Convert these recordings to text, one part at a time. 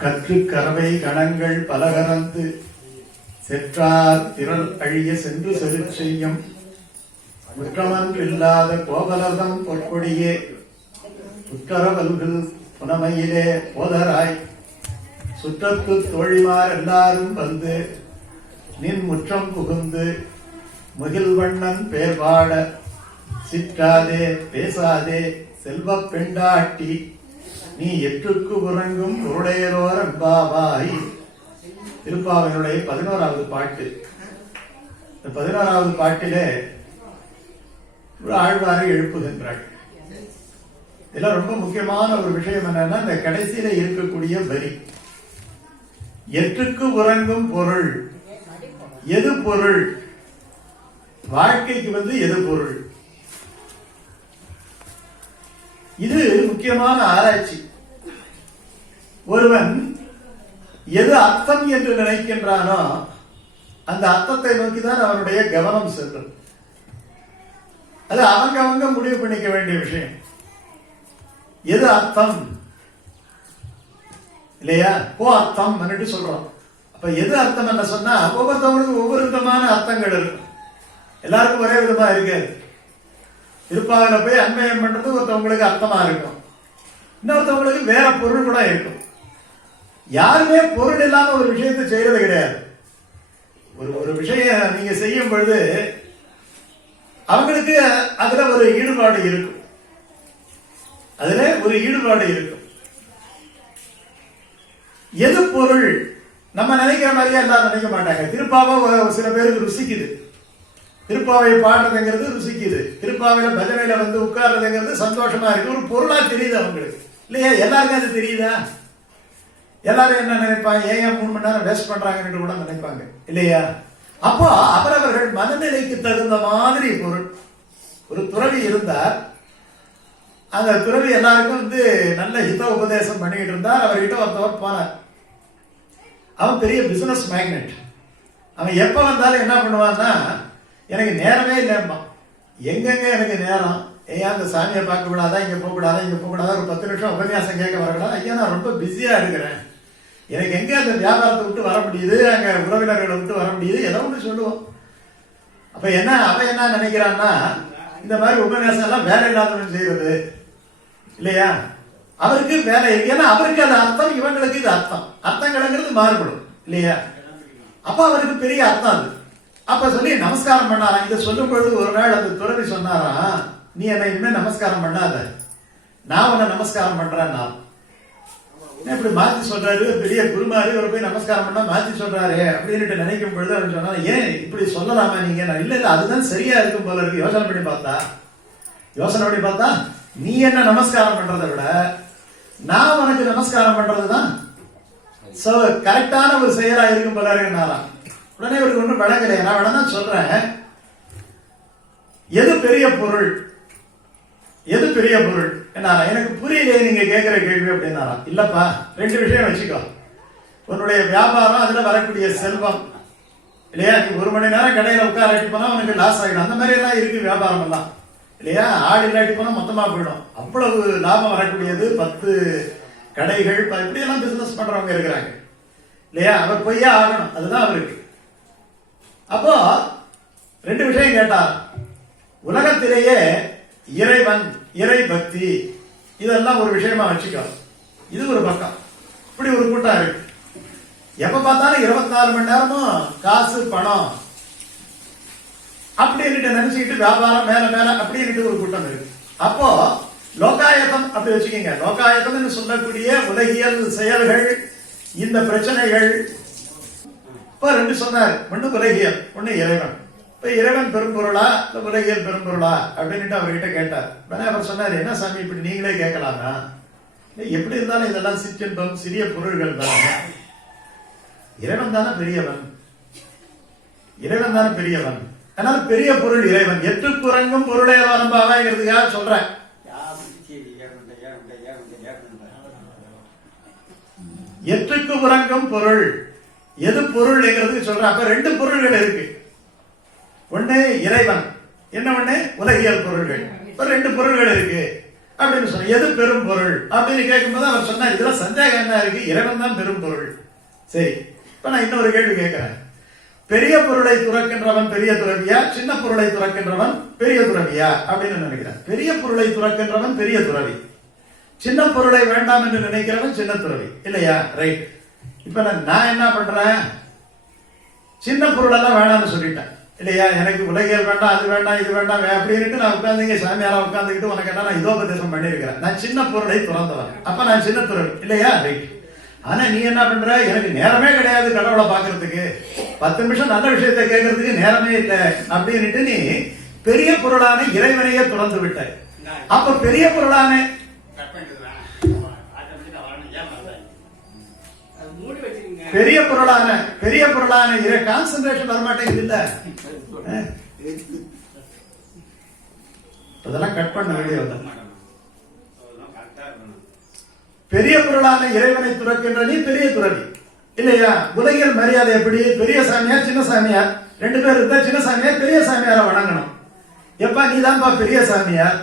கற்று கறவை கணங்கள் பலகரந்து செற்றார் திரள் அழிய சென்று செரு செய்யும் குற்றமன்று இல்லாத கோபலர்தம் பொற்கொடியே உத்தரவல்கள் புனமையிலே போதராய் சுற்றத்து தோழிமார் எல்லாரும் வந்து நின் முற்றம் புகுந்து முகில்வண்ணன் பேர்பாட சிற்றாதே பேசாதே செல்வ பெண்டாட்டி நீ எற்றுக்கு உறங்கும் உருளையரோர் அன்பாவாய். திருப்பாவையினுடைய 11வது பாட்டு. இந்த 11வது பாட்டிலே ஒரு ஆழ்வாரை எழுப்புகின்றாள். இதுல ரொம்ப முக்கியமான ஒரு விஷயம் என்னன்னா, இந்த கடைசியில இருக்கக்கூடிய வரி, எற்றுக்கு உறங்கும் பொருள். எது பொருள்? வாழ்க்கைக்கு எது பொருள்? இது முக்கியமான ஆராய்ச்சி. ஒருவன் எது அர்த்தம் என்று நினைக்கின்றானோ அந்த அர்த்தத்தை நோக்கிதான் அவனுடைய கவனம் செல்லும். அது அவங்க முடிவு பண்ணிக்க வேண்டிய விஷயம். எது அர்த்தம் இல்லையா? அர்த்தம் சொல்றோம். அப்ப எது அர்த்தம் என்ன சொன்னா, ஒவ்வொருத்தவங்களுக்கும் ஒவ்வொரு விதமான அர்த்தங்கள் இருக்கும். எல்லாருக்கும் ஒரே விதமா இருக்காது. திருப்பாவில போய் அன்மயம் பண்றது ஒருத்தவங்களுக்கு அர்த்தமா இருக்கும், இன்னொருத்தவங்களுக்கு வேற பொருள் கூட இருக்கும். யாருமே பொருள் இல்லாம ஒரு விஷயத்தை செய்யறது கிடையாது. ஒரு விஷயம் நீங்க செய்யும் பொழுது அவங்களுக்கு அதுல ஒரு ஈடுபாடு இருக்கும். எது பொருள்? நம்ம நினைக்கிற மாதிரியே எல்லாரும் நினைக்க மாட்டாங்க. திருப்பாவை சில பேருக்கு ருசிக்குது. திருப்பாவை பாடுறதுங்கிறது ருசிக்குது. திருப்பாவையில பஜனையில உட்கார்றதுங்கிறது சந்தோஷமா இருக்கு, ஒரு பொருளா தெரியுது அவங்களுக்கு இல்லையா? எல்லாருக்கும் அது தெரியுதா? எல்லாரும் என்ன நினைப்பாங்க, ஏன் 3 மணி நேரம் வேஸ்ட் பண்றாங்கன்னு கூட நினைப்பாங்க இல்லையா? அப்போ அவரவர்கள் மனநிலைக்கு தகுந்த மாதிரி பொருள். ஒரு துறவி இருந்தார். அந்த துறவி எல்லாருக்கும் நல்ல ஹித உபதேசம் பண்ணிட்டு இருந்தார். அவர்கிட்ட ஒருத்தவர் போனார். அவன் பெரிய பிசினஸ் மேக்னெட். அவன் எப்ப வந்தாலும் என்ன பண்ணுவான்னா, எனக்கு நேரமே இல்லைம்மா. எங்கெங்க எனக்கு நேரம்? ஐயா அந்த சாமியை பார்க்க கூடாதா, இங்க போக கூடாதா, இங்க போக கூடாதா, ஒரு 10 நிமிஷம் உபன்யாசம் கேட்க வரக்கூடாது. ஐயா நான் ரொம்ப பிஸியா இருக்கிறேன், எனக்கு எங்க அந்த வியாபாரத்தை விட்டு வர முடியுது, அங்க உறவினர்களை விட்டு வர முடியுது, ஏதோ ஒன்று சொல்லுவோம். அப்ப அவன் என்ன நினைக்கிறான்னா, இந்த மாதிரி உபன்யாசம் எல்லாம் வேலை இல்லாதவன் செய்யறது இல்லையா? அவருக்கு வேலை, ஏன்னா அவருக்கு அது அர்த்தம், இவங்களுக்கு இது அர்த்தம். அர்த்தங்கள்ங்கிறது மாறுபடும் இல்லையா? அப்ப அவருக்கு பெரிய அர்த்தம் அது. அப்ப சொல்லி நமஸ்காரம் பண்ணாராம். இதை சொல்லும் பொழுது ஒரு நாள் அந்த துறவி சொன்னாராம், நீ என்னை இனிமே நமஸ்காரம் பண்ணாத, நான் உன்னை நமஸ்காரம் பண்றேன். நான் இப்படி மாத்தி சொல்றாரு, பெரிய குருமாரி ஒரு போய் நமஸ்காரம் பண்ணா மாத்தி சொல்றாரு அப்படின்னு நினைக்கும் பொழுது அவன் சொன்னா, ஏன் இப்படி சொல்லலாமா நீங்க? நான் இல்ல அதுதான் சரியா இருக்கும் போல இருக்கு. யோசனை பண்ணி பார்த்தா நீ என்ன நமஸ்காரம் பண்றதை விட நான் உனக்கு நமஸ்காரம் பண்றதுதான் கரெக்டான ஒரு செயலா இருக்கும் போல இருக்குன்னாராம். உடனே இவருக்கு ஒன்றும் விளங்கலையே. நான் வேணா சொல்றேன், எது பெரிய பொருள்? என்ன எனக்கு புரியலையே நீங்க கேட்கிற கேள்வி அப்படின்னாராம். இல்லப்பா, 2 விஷயம் வச்சுக்கோ. உன்னுடைய வியாபாரம், அதுல வரக்கூடிய செல்வம் இல்லையா? நீ 1 மணி நேரம் கடையில உட்காராட்டி போனா உனக்கு லாஸ் ஆகிடும். அந்த மாதிரி எல்லாம் இருக்கு வியாபாரம் எல்லாம் இல்லையா? ஆடு இல்லாட்டி போனா மொத்தமா போயிடும். அவ்வளவு லாபம் வரக்கூடியது. 10 கடைகள் இப்படி எல்லாம் பிசினஸ் பண்றவங்க இருக்கிறாங்க இல்லையா? அவர் பொய்யா ஆகணும், அதுதான் அவருக்கு. அப்போ 2 விஷயம் கேட்டார். உலகத்திலேயே இறைவன், இறை பக்தி, இதெல்லாம் ஒரு விஷயமா வச்சுக்கோ. இது ஒரு பக்கம். இப்படி ஒரு கூட்டம் இருக்கு. எப்ப பார்த்தாலும் 24 மணி நேரமும் காசு பணம் அப்படின்னு நினைச்சுக்கிட்டு வியாபாரம் மேல மேல அப்படின்னு ஒரு கூட்டம் இருக்கு. அப்போ லோகாயத்தம் அப்படி வச்சுக்கீங்க. லோகாயத்தம் சொல்லக்கூடிய உலகியல் செயல்கள், இந்த பிரச்சனைகள். இப்ப 2 சொன்னார். ஒண்ணு உலகியல், ஒண்ணு இறைவன். இப்ப இறைவன் பெரும்பொருளா இல்ல உலகியல் பெரும்பொருளா அப்படின்னு அவர்கிட்ட கேட்டார். அவர் சொன்னார், என்ன சாமி இப்படி நீங்களே கேட்கலாமா? எப்படி இருந்தாலும் இதெல்லாம் சிற்றின்பம், சிறிய பொருள்கள் தான். இறைவன் தானே பெரியவன். அதனால பெரிய பொருள் இறைவன். எட்டுக்குறங்கும் பொருளே நம்பாவாங்கிறதுக்காக சொல்றேன். எட்டுக்கு உறங்கும் பொருள் எது பொருள் சொல்றேன். அப்ப 2 பொருள்கள் இருக்கு. ஒண்ணு இறைவன், என்ன ஒண்ணு உலகியல் பொருள்கள். இப்ப 2 பொருள்கள் இருக்கு. அப்படின்னு சொன்ன. எது பெரும் பொருள் அப்படின்னு கேட்கும்போது அவர் சொன்னார், இதுல சந்தேகம் என்ன இருக்கு, இறைவன் தான் பெரும் பொருள். சரி, இப்ப நான் இன்னொரு கேள்வி கேட்கிறேன். பெரிய பொருளை துறக்கின்றவன் பெரிய துறவியா, சின்ன பொருளை துறக்கின்றவன் பெரிய துறவியா அப்படின்னு நினைக்கிறேன். பெரிய பொருளை துறக்கின்றவன் பெரிய துறவி, சின்ன பொருளை வேண்டாம் என்று நினைக்கிறவன் சின்ன துறவி, இல்லையா? ரைட். இப்ப நான் என்ன பண்றேன், சின்ன பொருளெல்லாம் வேணாம்னு சொல்லிட்டேன், இல்லையா? எனக்கு உலகியல் வேண்டாம், அது வேண்டாம், இது வேண்டாம் அப்படின்னு நான் உட்காந்துங்க சாமியாரா உட்காந்துக்கிட்டு உனக்கு என்ன நான் இதோபதேசம் பண்ணிருக்கிறேன். நான் சின்ன பொருளை துறந்தவன், அப்ப நான் சின்ன துறவி, இல்லையா? ரைட். ஆனா நீ என்ன பண்ற, எனக்கு நேரமே கிடையாது கடவுளை பாக்குறதுக்கு, 10 நிமிஷம் நல்ல விஷயத்தை கேட்கறதுக்கு நேரமே இல்லை அப்படின்னுட்டு நீ பெரிய பொருளான இறைவனையே துறந்து விட்ட. அப்ப பெரிய பொருளான பெரிய பொருளான கான்சென்ட்ரேஷன் வரமாட்டேங்குது இல்ல, அதெல்லாம் கட் பண்ண வேண்டிய. பெரிய பொருளான இறைவனை துறக்கின்ற நீ பெரிய துறவி, இல்லையா? உலகியல் மரியாதை எப்படி, பெரிய சாமியார் சின்ன சாமியார் 2 பேர் இருந்தா சின்ன சாமியார் பெரிய சாமியார வணங்கணும். எப்பா நீ தான்ப்பா பெரிய சாமியார்,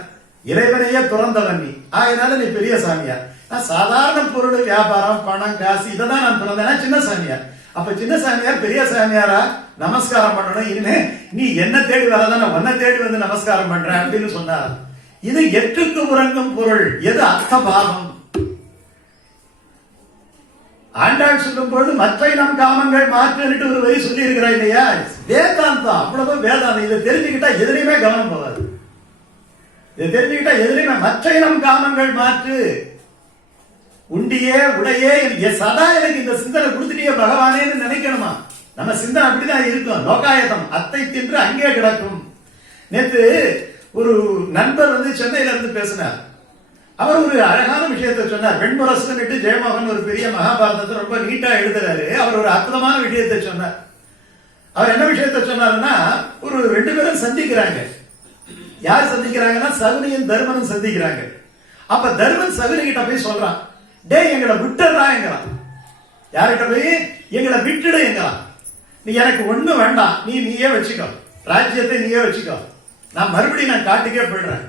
இறைவனையே துறந்தவன் நீ, ஆகையினால நீ பெரிய சாமியார். நான் சாதாரண பொருள் வியாபாரம் பணம் காசு இதெல்லாம் நான் துறந்தேன்னா சின்ன சாமியார். அப்ப சின்ன சாமியார் பெரிய சாமியாரா நமஸ்காரம் பண்ணணும். இனிமே நீ என்ன தேடி வரதான் நான் உன்னை தேடி வந்து நமஸ்காரம் பண்றேன் அப்படின்னு சொன்னார். இது எட்டுக்கு உறங்கும் பொருள், எது அர்த்த பாகம். ஆண்டாள் சொல்லும் பொழுது மற்ற நம் காமங்கள் மாற்றுன்னுட்டு ஒரு வரி சொல்லி இருக்கிறா இல்லையா? வேதாந்தம், அவ்வளவு வேதாந்தம். இதை தெரிஞ்சுக்கிட்டா எதிரையுமே கவனம் போகாது. இதை தெரிஞ்சுக்கிட்டா எதிரையுமே மற்ற நம் காமங்கள் மாற்று, உண்டியே உடையே சதா எனக்கு இந்த சிந்தனை கொடுத்துட்டே பகவானேன்னு நினைக்கணுமா? நம்ம சிந்தனை அப்படிதான் இருக்கும். லோகாயதம் அத்தை தின்று அங்கே கிடக்கும். நேத்து ஒரு நண்பர் வந்து சென்னையில இருந்து பேசினார். அவர் ஒரு அழகான விஷயத்தை சொன்னார். வெண்முரசு ஜெயமோகன் ஒரு பெரிய மகாபாரதத்தை ரொம்ப நீட்டா எழுதுறாரு. அவர் ஒரு அற்புதமான விஷயத்தை சொன்னார். அவர் என்ன விஷயத்தை சொன்னாருன்னா, ஒரு 2 பேரும் சந்திக்கிறாங்க. யார் சந்திக்கிறாங்கன்னா சகுனியும் தர்மனும் சந்திக்கிறாங்க. அப்ப தர்மன் சகுனி கிட்ட போய் சொல்றான், டே எங்களை விட்டுறா எங்களாம். யார்கிட்ட போய் எங்களை விட்டுடு எங்களாம், நீ எனக்கு ஒண்ணு வேண்டாம், நீயே வச்சுக்கோ, ராஜ்யத்தை நீயே வச்சுக்கோ, நான் மறுபடியும் நான் காட்டுக்கே போயிடுறேன்,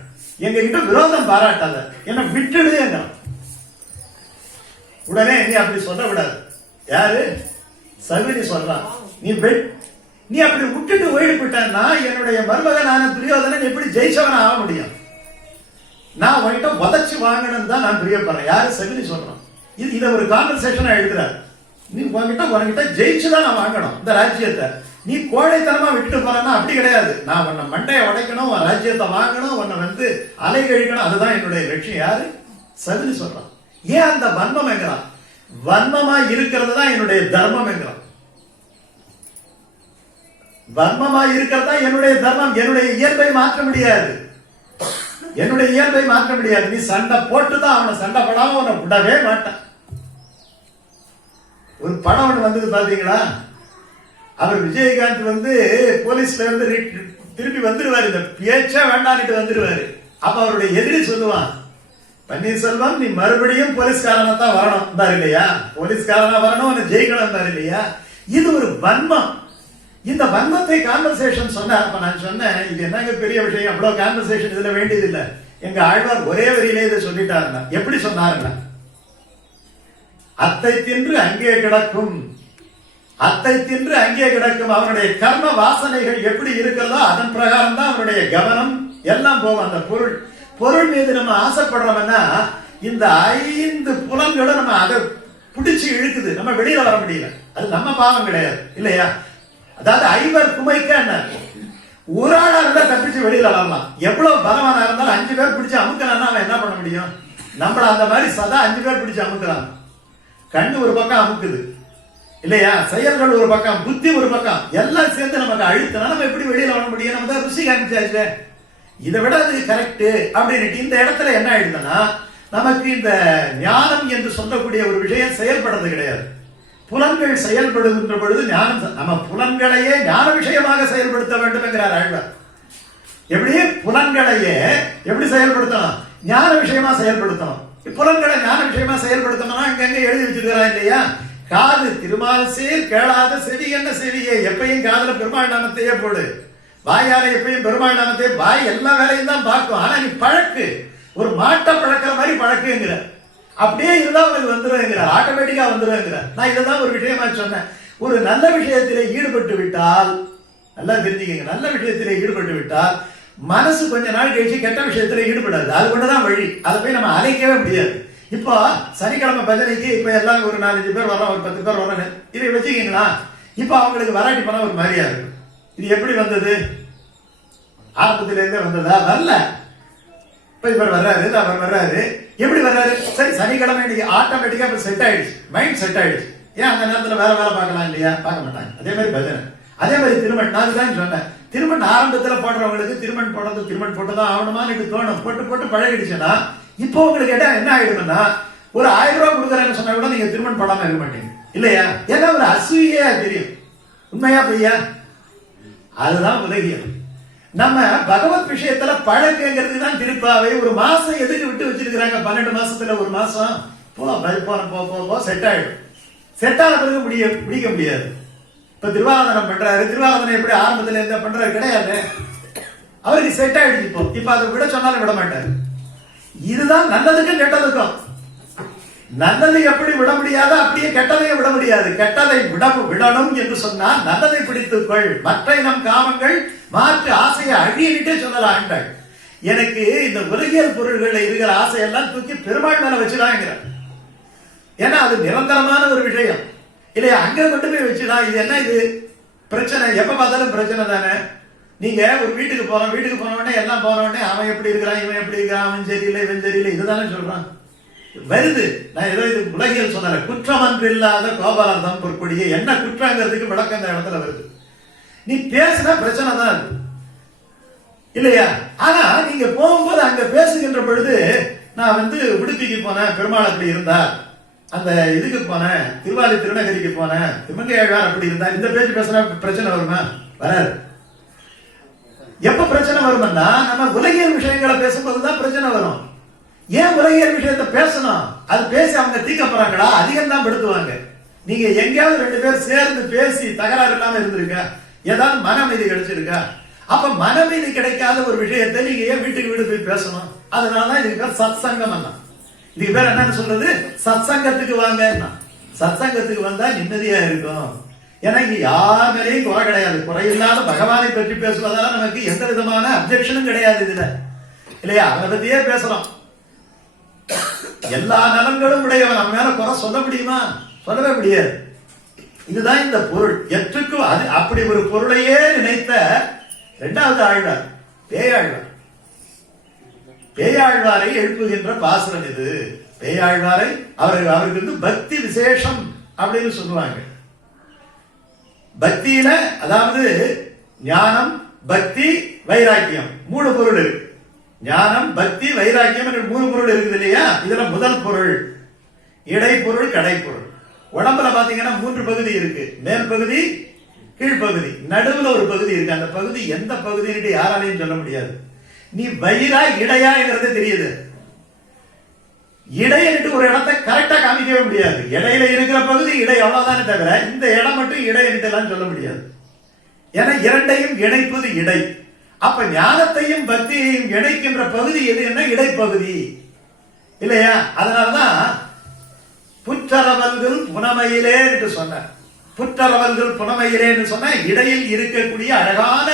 எங்க கிட்ட விரோதம் பாராட்டாத, என்ன விட்டுடு எங்களாம். உடனே நீ அப்படி சொல்ல விடாது. யாரு? சகுனி சொல்றான், நீ அப்படி விட்டுட்டு ஓடிவிட்டா என்னுடைய மருமகனான துரியோதனன் எப்படி ஜெயிச்சவன் ஆக முடியும்? நான் உன்கிட்ட உதச்சு வாங்கணும் தான் நான் பிரியப்படுறேன். யாரு? சகுனி சொல்றான். இதை ஒரு கான்வர்சேஷனா எழுதுறாரு. நீ உன்கிட்ட ஜெயிச்சுதான் நான் வாங்கணும் இந்த ராஜ்யத்தை. நீ கோழைத்தனமா விட்டுட்டு போறேன்னா அப்படி கிடையாது. நான் உன்னை மண்டையை உடைக்கணும், உன் ராஜ்யத்தை வாங்கணும், உன்னை வந்து அலை கழிக்கணும், அதுதான் என்னுடைய லட்சியம். யாரு? சகுனி சொல்றான். ஏன் அந்த வன்மம் என்கிறான்? வன்மமா இருக்கிறது தான் என்னுடைய தர்மம் என்கிறான். வன்மமா இருக்கிறது தான் என்னுடைய தர்மம். என்னுடைய இயல்பை மாற்ற முடியாது, என்னுடைய இயல்பை மாற்ற முடியாது. நீ சண்டை போட்டுதான் அவனை, சண்டை படாம அவனை விடவே மாட்டான். ஒரு படம் ஒன்று வந்தது பாத்தீங்களா? அவர் விஜயகாந்த் வந்து போலீஸ்ல இருந்து திருப்பி வந்துருவாரு, இந்த பேச்சா வேண்டான்ட்டு வந்துருவாரு. அப்ப அவருடைய எதிரி சொல்லுவான், பன்னீர்செல்வம் நீ மறுபடியும் போலீஸ்காரனா தான் வரணும் இருந்தாரு இல்லையா, போலீஸ்காரனா வரணும், அவனை ஜெயிக்கணும் இருந்தாரு இல்லையா. இது ஒரு வன்மம். இந்த வன்மத்தை கான்வர்சேஷன் சொன்னார். அப்ப நான் சொன்னேன், இது என்னங்க பெரிய விஷயம், அவ்வளவு கான்வர்சேஷன் இதுல வேண்டியது இல்ல. எங்க ஆழ்வார் ஒரே வரியிலே இதை சொல்லிட்டாருன்னா எப்படி சொன்னாருன்னா, அத்தை தின்று அங்கே கிடக்கும், அத்தை தின்று அங்கே கிடக்கும். அவனுடைய கர்ம வாசனைகள் எப்படி இருக்கிறதோ அதன் பிரகாரம் தான் அவனுடைய கவனம் எல்லாம் போகும். அந்த பொருள் மீது நம்ம ஆசைப்படுறோம்னா இந்த 5 புலன்களும் நம்ம அதை பிடிச்சு இழுக்குது, நம்ம வெளியில வர முடியல. அது நம்ம பாவம் கிடையாது இல்லையா? அதாவது 5 குமைக்க ஒரு ஆளா இருந்தா தப்பிச்சு வெளியில வரலாம். எவ்வளவு பலவானா இருந்தாலும் 5 பேர் பிடிச்சு அமுக்கலாம்னா அவன் என்ன பண்ண முடியும்? நம்மள அந்த மாதிரி சதா 5 பேர் பிடிச்சு அமுக்கலாம். கண்ணு ஒரு பக்கம் அமுக்குது இல்லையா, செயல்கள் ஒரு பக்கம், புத்தி ஒரு பக்கம், எல்லாம் சேர்ந்து நமக்கு அழுத்தினா நம்ம எப்படி வெளியில வர முடியும்? நம்ம தான் ருசி காமிச்சாச்சு. இதை விட அது கரெக்ட் அப்படின்ட்டு இந்த இடத்துல என்ன ஆயிடுதுன்னா, நமக்கு இந்த ஞானம் என்று சொல்லக்கூடிய ஒரு விஷயம் செயல்படுறது கிடையாது. புலன்கள் செயல்படுகின்ற பொழுது ஞானம், நம்ம புலன்களையே ஞான விஷயமாக செயல்படுத்த வேண்டும் என்கிறார் ஆழ்வார். எப்படி புலன்களையே எப்படி செயல்படுத்தணும்? ஞான விஷயமா செயல்படுத்தணும். புலன்களை ஞான விஷயமா செயல்படுத்தணும்னா இங்க எழுதி வச்சிருக்கிறா இல்லையா? காது திருமால் சேர் கேளாத செவி என்ன செவியே, எப்பயும் காதுல பெருமாள் நாமத்தையே போடு, வாயால எப்பயும் பெருமாள் நாமத்தையே, வாய் எல்லா வேலையும் தான் பார்க்கும். ஆனா நீ பழக்கு, ஒரு மாட்டை பழக்கிற மாதிரி பழக்குங்கிற, அப்படியே இருந்தா உங்களுக்கு வந்துருங்கிறார், ஆட்டோமேட்டிக்கா வந்துருங்கிறார். நான் இதான் ஒரு விஷயமா சொன்னேன். ஒரு நல்ல விஷயத்திலே ஈடுபட்டு விட்டால், நல்லா தெரிஞ்சுக்கங்க, நல்ல விஷயத்திலே ஈடுபட்டு விட்டால் மனசு கொஞ்ச நாள் கழிச்சு கெட்ட விஷயத்துல ஈடுபடாது. அது கொண்டுதான் வழி. அதை போய் நம்ம அழைக்கவே முடியாது. இப்போ சனிக்கிழமை பஜனைக்கு இப்ப எல்லாம் ஒரு 4-5 பேர் வரோம், ஒரு 10 பேர் வரோம், இதை வச்சுக்கீங்களா? இப்ப அவங்களுக்கு வராட்டி போனா ஒரு மாதிரியா இருக்கும். இது எப்படி வந்தது? ஆரம்பத்தில இருந்தே வந்ததா? வரல. இப்ப இவர் வர்றாரு, அவர் வர்றாரு, எப்படி வர்றாரு? சரி, சனிக்கிழமை இன்னைக்கு ஆட்டோமேட்டிக்கா செட் ஆயிடுச்சு, மைண்ட் செட் ஆயிடுச்சு. ஏன் அந்த நேரத்துல வேற வேலை பார்க்கலாம் இல்லையா? பார்க்க மாட்டாங்க. அதே மாதிரி பஜனை, அதே மாதிரி திருமண். நான் தான் சொன்னேன், திருமண் ஆரம்பத்துல போடுறவங்களுக்கு திருமண் போட்டுதான் ஆகணுமான்னு தோணும். போட்டு பழகிடுச்சுன்னா இப்போ உங்களுக்கு என்ன ஆயிடும்னா, ஒரு 1000 ரூபாய் கொடுக்குறேன்னு சொன்னா கூட நீங்க திருமண் போடாம இருக்க மாட்டீங்க இல்லையா? ஏன்னா ஒரு அசூயா தெரியும். உண்மையா பொய்யா? அதுதான் உலகியம். நம்ம பகவத் விஷயத்துல பழக்கங்கிறது தான் திருப்பாவை. ஒரு மாசம் எதுக்கு விட்டு வச்சிருக்கிறாங்க? 12 மாசத்துல ஒரு மாசம் போ செட் ஆயிடும். செட் ஆன பிறகு பிடிக்க முடியாது. இப்ப திருவாராதனம் பண்றாரு, திருவாராதனம் எப்படி ஆரம்பத்துல இருந்தா பண்றாரு? கிடையாது. அவருக்கு செட் ஆயிடுச்சு. இப்ப அதை விட சொன்னாலும் விட மாட்டாரு. இதுதான் நல்லதுக்கும் கெட்டதுக்கும். நல்லதை எப்படி விட முடியாது, அப்படியே கெட்டதை விட முடியாது. கெட்டதை விடணும் என்று சொன்னால் நல்லதை பிடித்துக்கொள், மற்ற நம் காமங்கள் மாற்று ஆசையை அழியிட்டே சொல்லலாம் ஆண்டாள். எனக்கு இந்த உலகியல் பொருள்கள் இருக்கிற ஆசையெல்லாம் தூக்கி பெருமாள் மேல வச்சுடாங்கிற. ஏன்னா அது நிரந்தரமான ஒரு விஷயம் இல்லையா? அங்க கொண்டு போய் வச்சுடா. இது என்ன? இது பிரச்சனை, எப்ப பார்த்தாலும் பிரச்சனை தானே. நீங்க ஒரு வீட்டுக்கு போன உடனே எல்லாம் போன உடனே அவன் எப்படி இருக்கிறான், இவன் எப்படி இருக்கிறான், அவன் சரியில்லை, இவன் சரியில்லை, இதுதானே சொல்றான். வருது. நான் ஏதோ இது உலகியல் சொன்ன குற்றம் அன்று இல்லாத கோபாலர்தான் பொற்கொடியே. என்ன குற்றங்கிறதுக்கு விளக்கம் இந்த இடத்துல வருது. நீ பேசுனா பிரச்சனை தான் அது இல்லையா? ஆனா நீங்க போகும்போது அங்க பேசுகின்ற பொழுது, நான் உடுப்பிக்கு போனேன், பெருமாள் அப்படி இருந்தார், அந்த இதுக்கு போனேன், திருவாலி திருநகரிக்கு போனேன், திருமங்கையாழ்வார் அப்படி இருந்தார், இந்த பேச்சு பேசுனா பிரச்சனை வருமா? வராது. எப்ப பிரச்சனை வரும்னா, நம்ம உலகியல் விஷயங்களை பேசும்போதுதான் பிரச்சனை வரும். ஏன் உலகியல் விஷயத்தை பேசணும்? அது பேசி அவங்க தீக்க போறாங்களா? அதிகம் தான் படுத்துவாங்க. நீங்க எங்கேயாவது 2 பேர் சேர்ந்து பேசி தகராறு இல்லாம இருந்திருக்கா? ஏதாவது மன அமைதி கிடைச்சிருக்கா? அப்ப மன அமைதி கிடைக்காத ஒரு விஷயத்தை நீங்க ஏன் வீட்டுக்கு வீடு போய் பேசணும்? அதனாலதான் இதுக்கு பேர் சத் சங்கம். இதுக்கு பேர் என்னன்னு சொல்றது? சத் சங்கத்துக்கு வாங்க. சத் சங்கத்துக்கு வந்தா நிம்மதியா இருக்கும். ஏன்னா இங்க யார் மேலேயும் குறை கிடையாது. குறையில்லாத பகவானை பற்றி பேசுவதால நமக்கு எந்த விதமான அப்செக்ஷனும் கிடையாது இதுல இல்லையா? அவனை பத்தியே பேசுறோம். எல்லா நலன்களும் உடையவன், நம்ம மேல குறை சொல்ல முடியுமா? சொல்லவே முடியாது. இதுதான் இந்த பொருள். எற்றுக்கும் அது அப்படி ஒரு பொருளையே நினைத்த 2வது ஆழ்வார் பேயாழ்வார். பேயாழ்வாரை எழுப்புகின்ற பாசுரம் இது. பேயாழ்வாரை அவருக்கு பக்தி விசேஷம் அப்படின்னு சொல்லுவாங்க. பக்தியில அதாவது ஞானம், பக்தி, வைராக்கியம் 3 பொருள் இருக்கு. ஞானம், பக்தி, வைராக்கியம் 3 பொருள் இருக்குது இல்லையா? இதுல முதல் பொருள் இடைப்பொருள், கடைப்பொருள். உடம்புல பாத்தீங்கன்னா 3 பகுதி இருக்கு. மேல் பகுதி, கீழ்பகுதி, நடுவுல ஒரு பகுதி இருக்கு. அந்த பகுதி எந்த பகுதின்னு யாராலையும் சொல்ல முடியாது. நீ வயிறா இடையாங்கிறது தெரியுது. இடையிட்டு ஒரு இடத்தை கரெக்டா காமிக்கவே முடியாது. இடையில இருக்கிற பகுதி இடை, அவ்வளவுதானே தவிர இந்த இடம் மட்டும் இடையிட்டு எல்லாம் சொல்ல முடியாது. ஏன்னா இரண்டையும் இணைப்பது இடை. அப்ப ஞானத்தையும் பக்தியையும் இணைக்கின்ற பகுதி எது? என்ன? இடைப்பகுதி இல்லையா? அதனாலதான் புற்றரவல்கள் புனமையிலே என்று சொன்னார். புற்றரவல்கள் புனமையிலே என்று சொன்ன இடையில் இருக்கக்கூடிய அழகான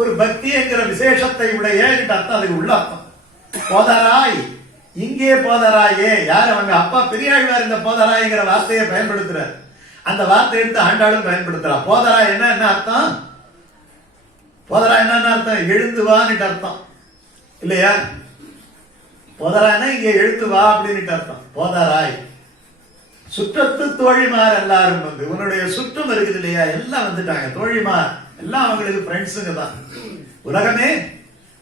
ஒரு பக்தி என்கிற விசேஷத்தை உடைய அர்த்தம். அதுக்கு உள்ள அர்த்தம் போதராய், இங்கே போதராயே. யார்? அவங்க அப்பா பெரியாழ்வார் இந்த போதராய்ங்கிற வார்த்தையை பயன்படுத்துறார். அந்த வார்த்தை எடுத்து ஆண்டாளும் பயன்படுத்துறார். போதராய் என்ன அர்த்தம்? போதராய் என்ன அர்த்தம்? எழுந்து வான்னு அர்த்தம் இல்லையா? போதராய்னா இங்க எழுத்து வா அப்படின்னு அர்த்தம். போதராய். சுற்றத்து தோழிமார் எல்லாரும் உன்னுடைய சுற்றம் இருக்குது இல்லையா? எல்லாம் வந்துட்டாங்க. தோழிமார் எல்லாம் அவங்களுக்கு ஃப்ரெண்ட்ஸுங்க தான். உலகமே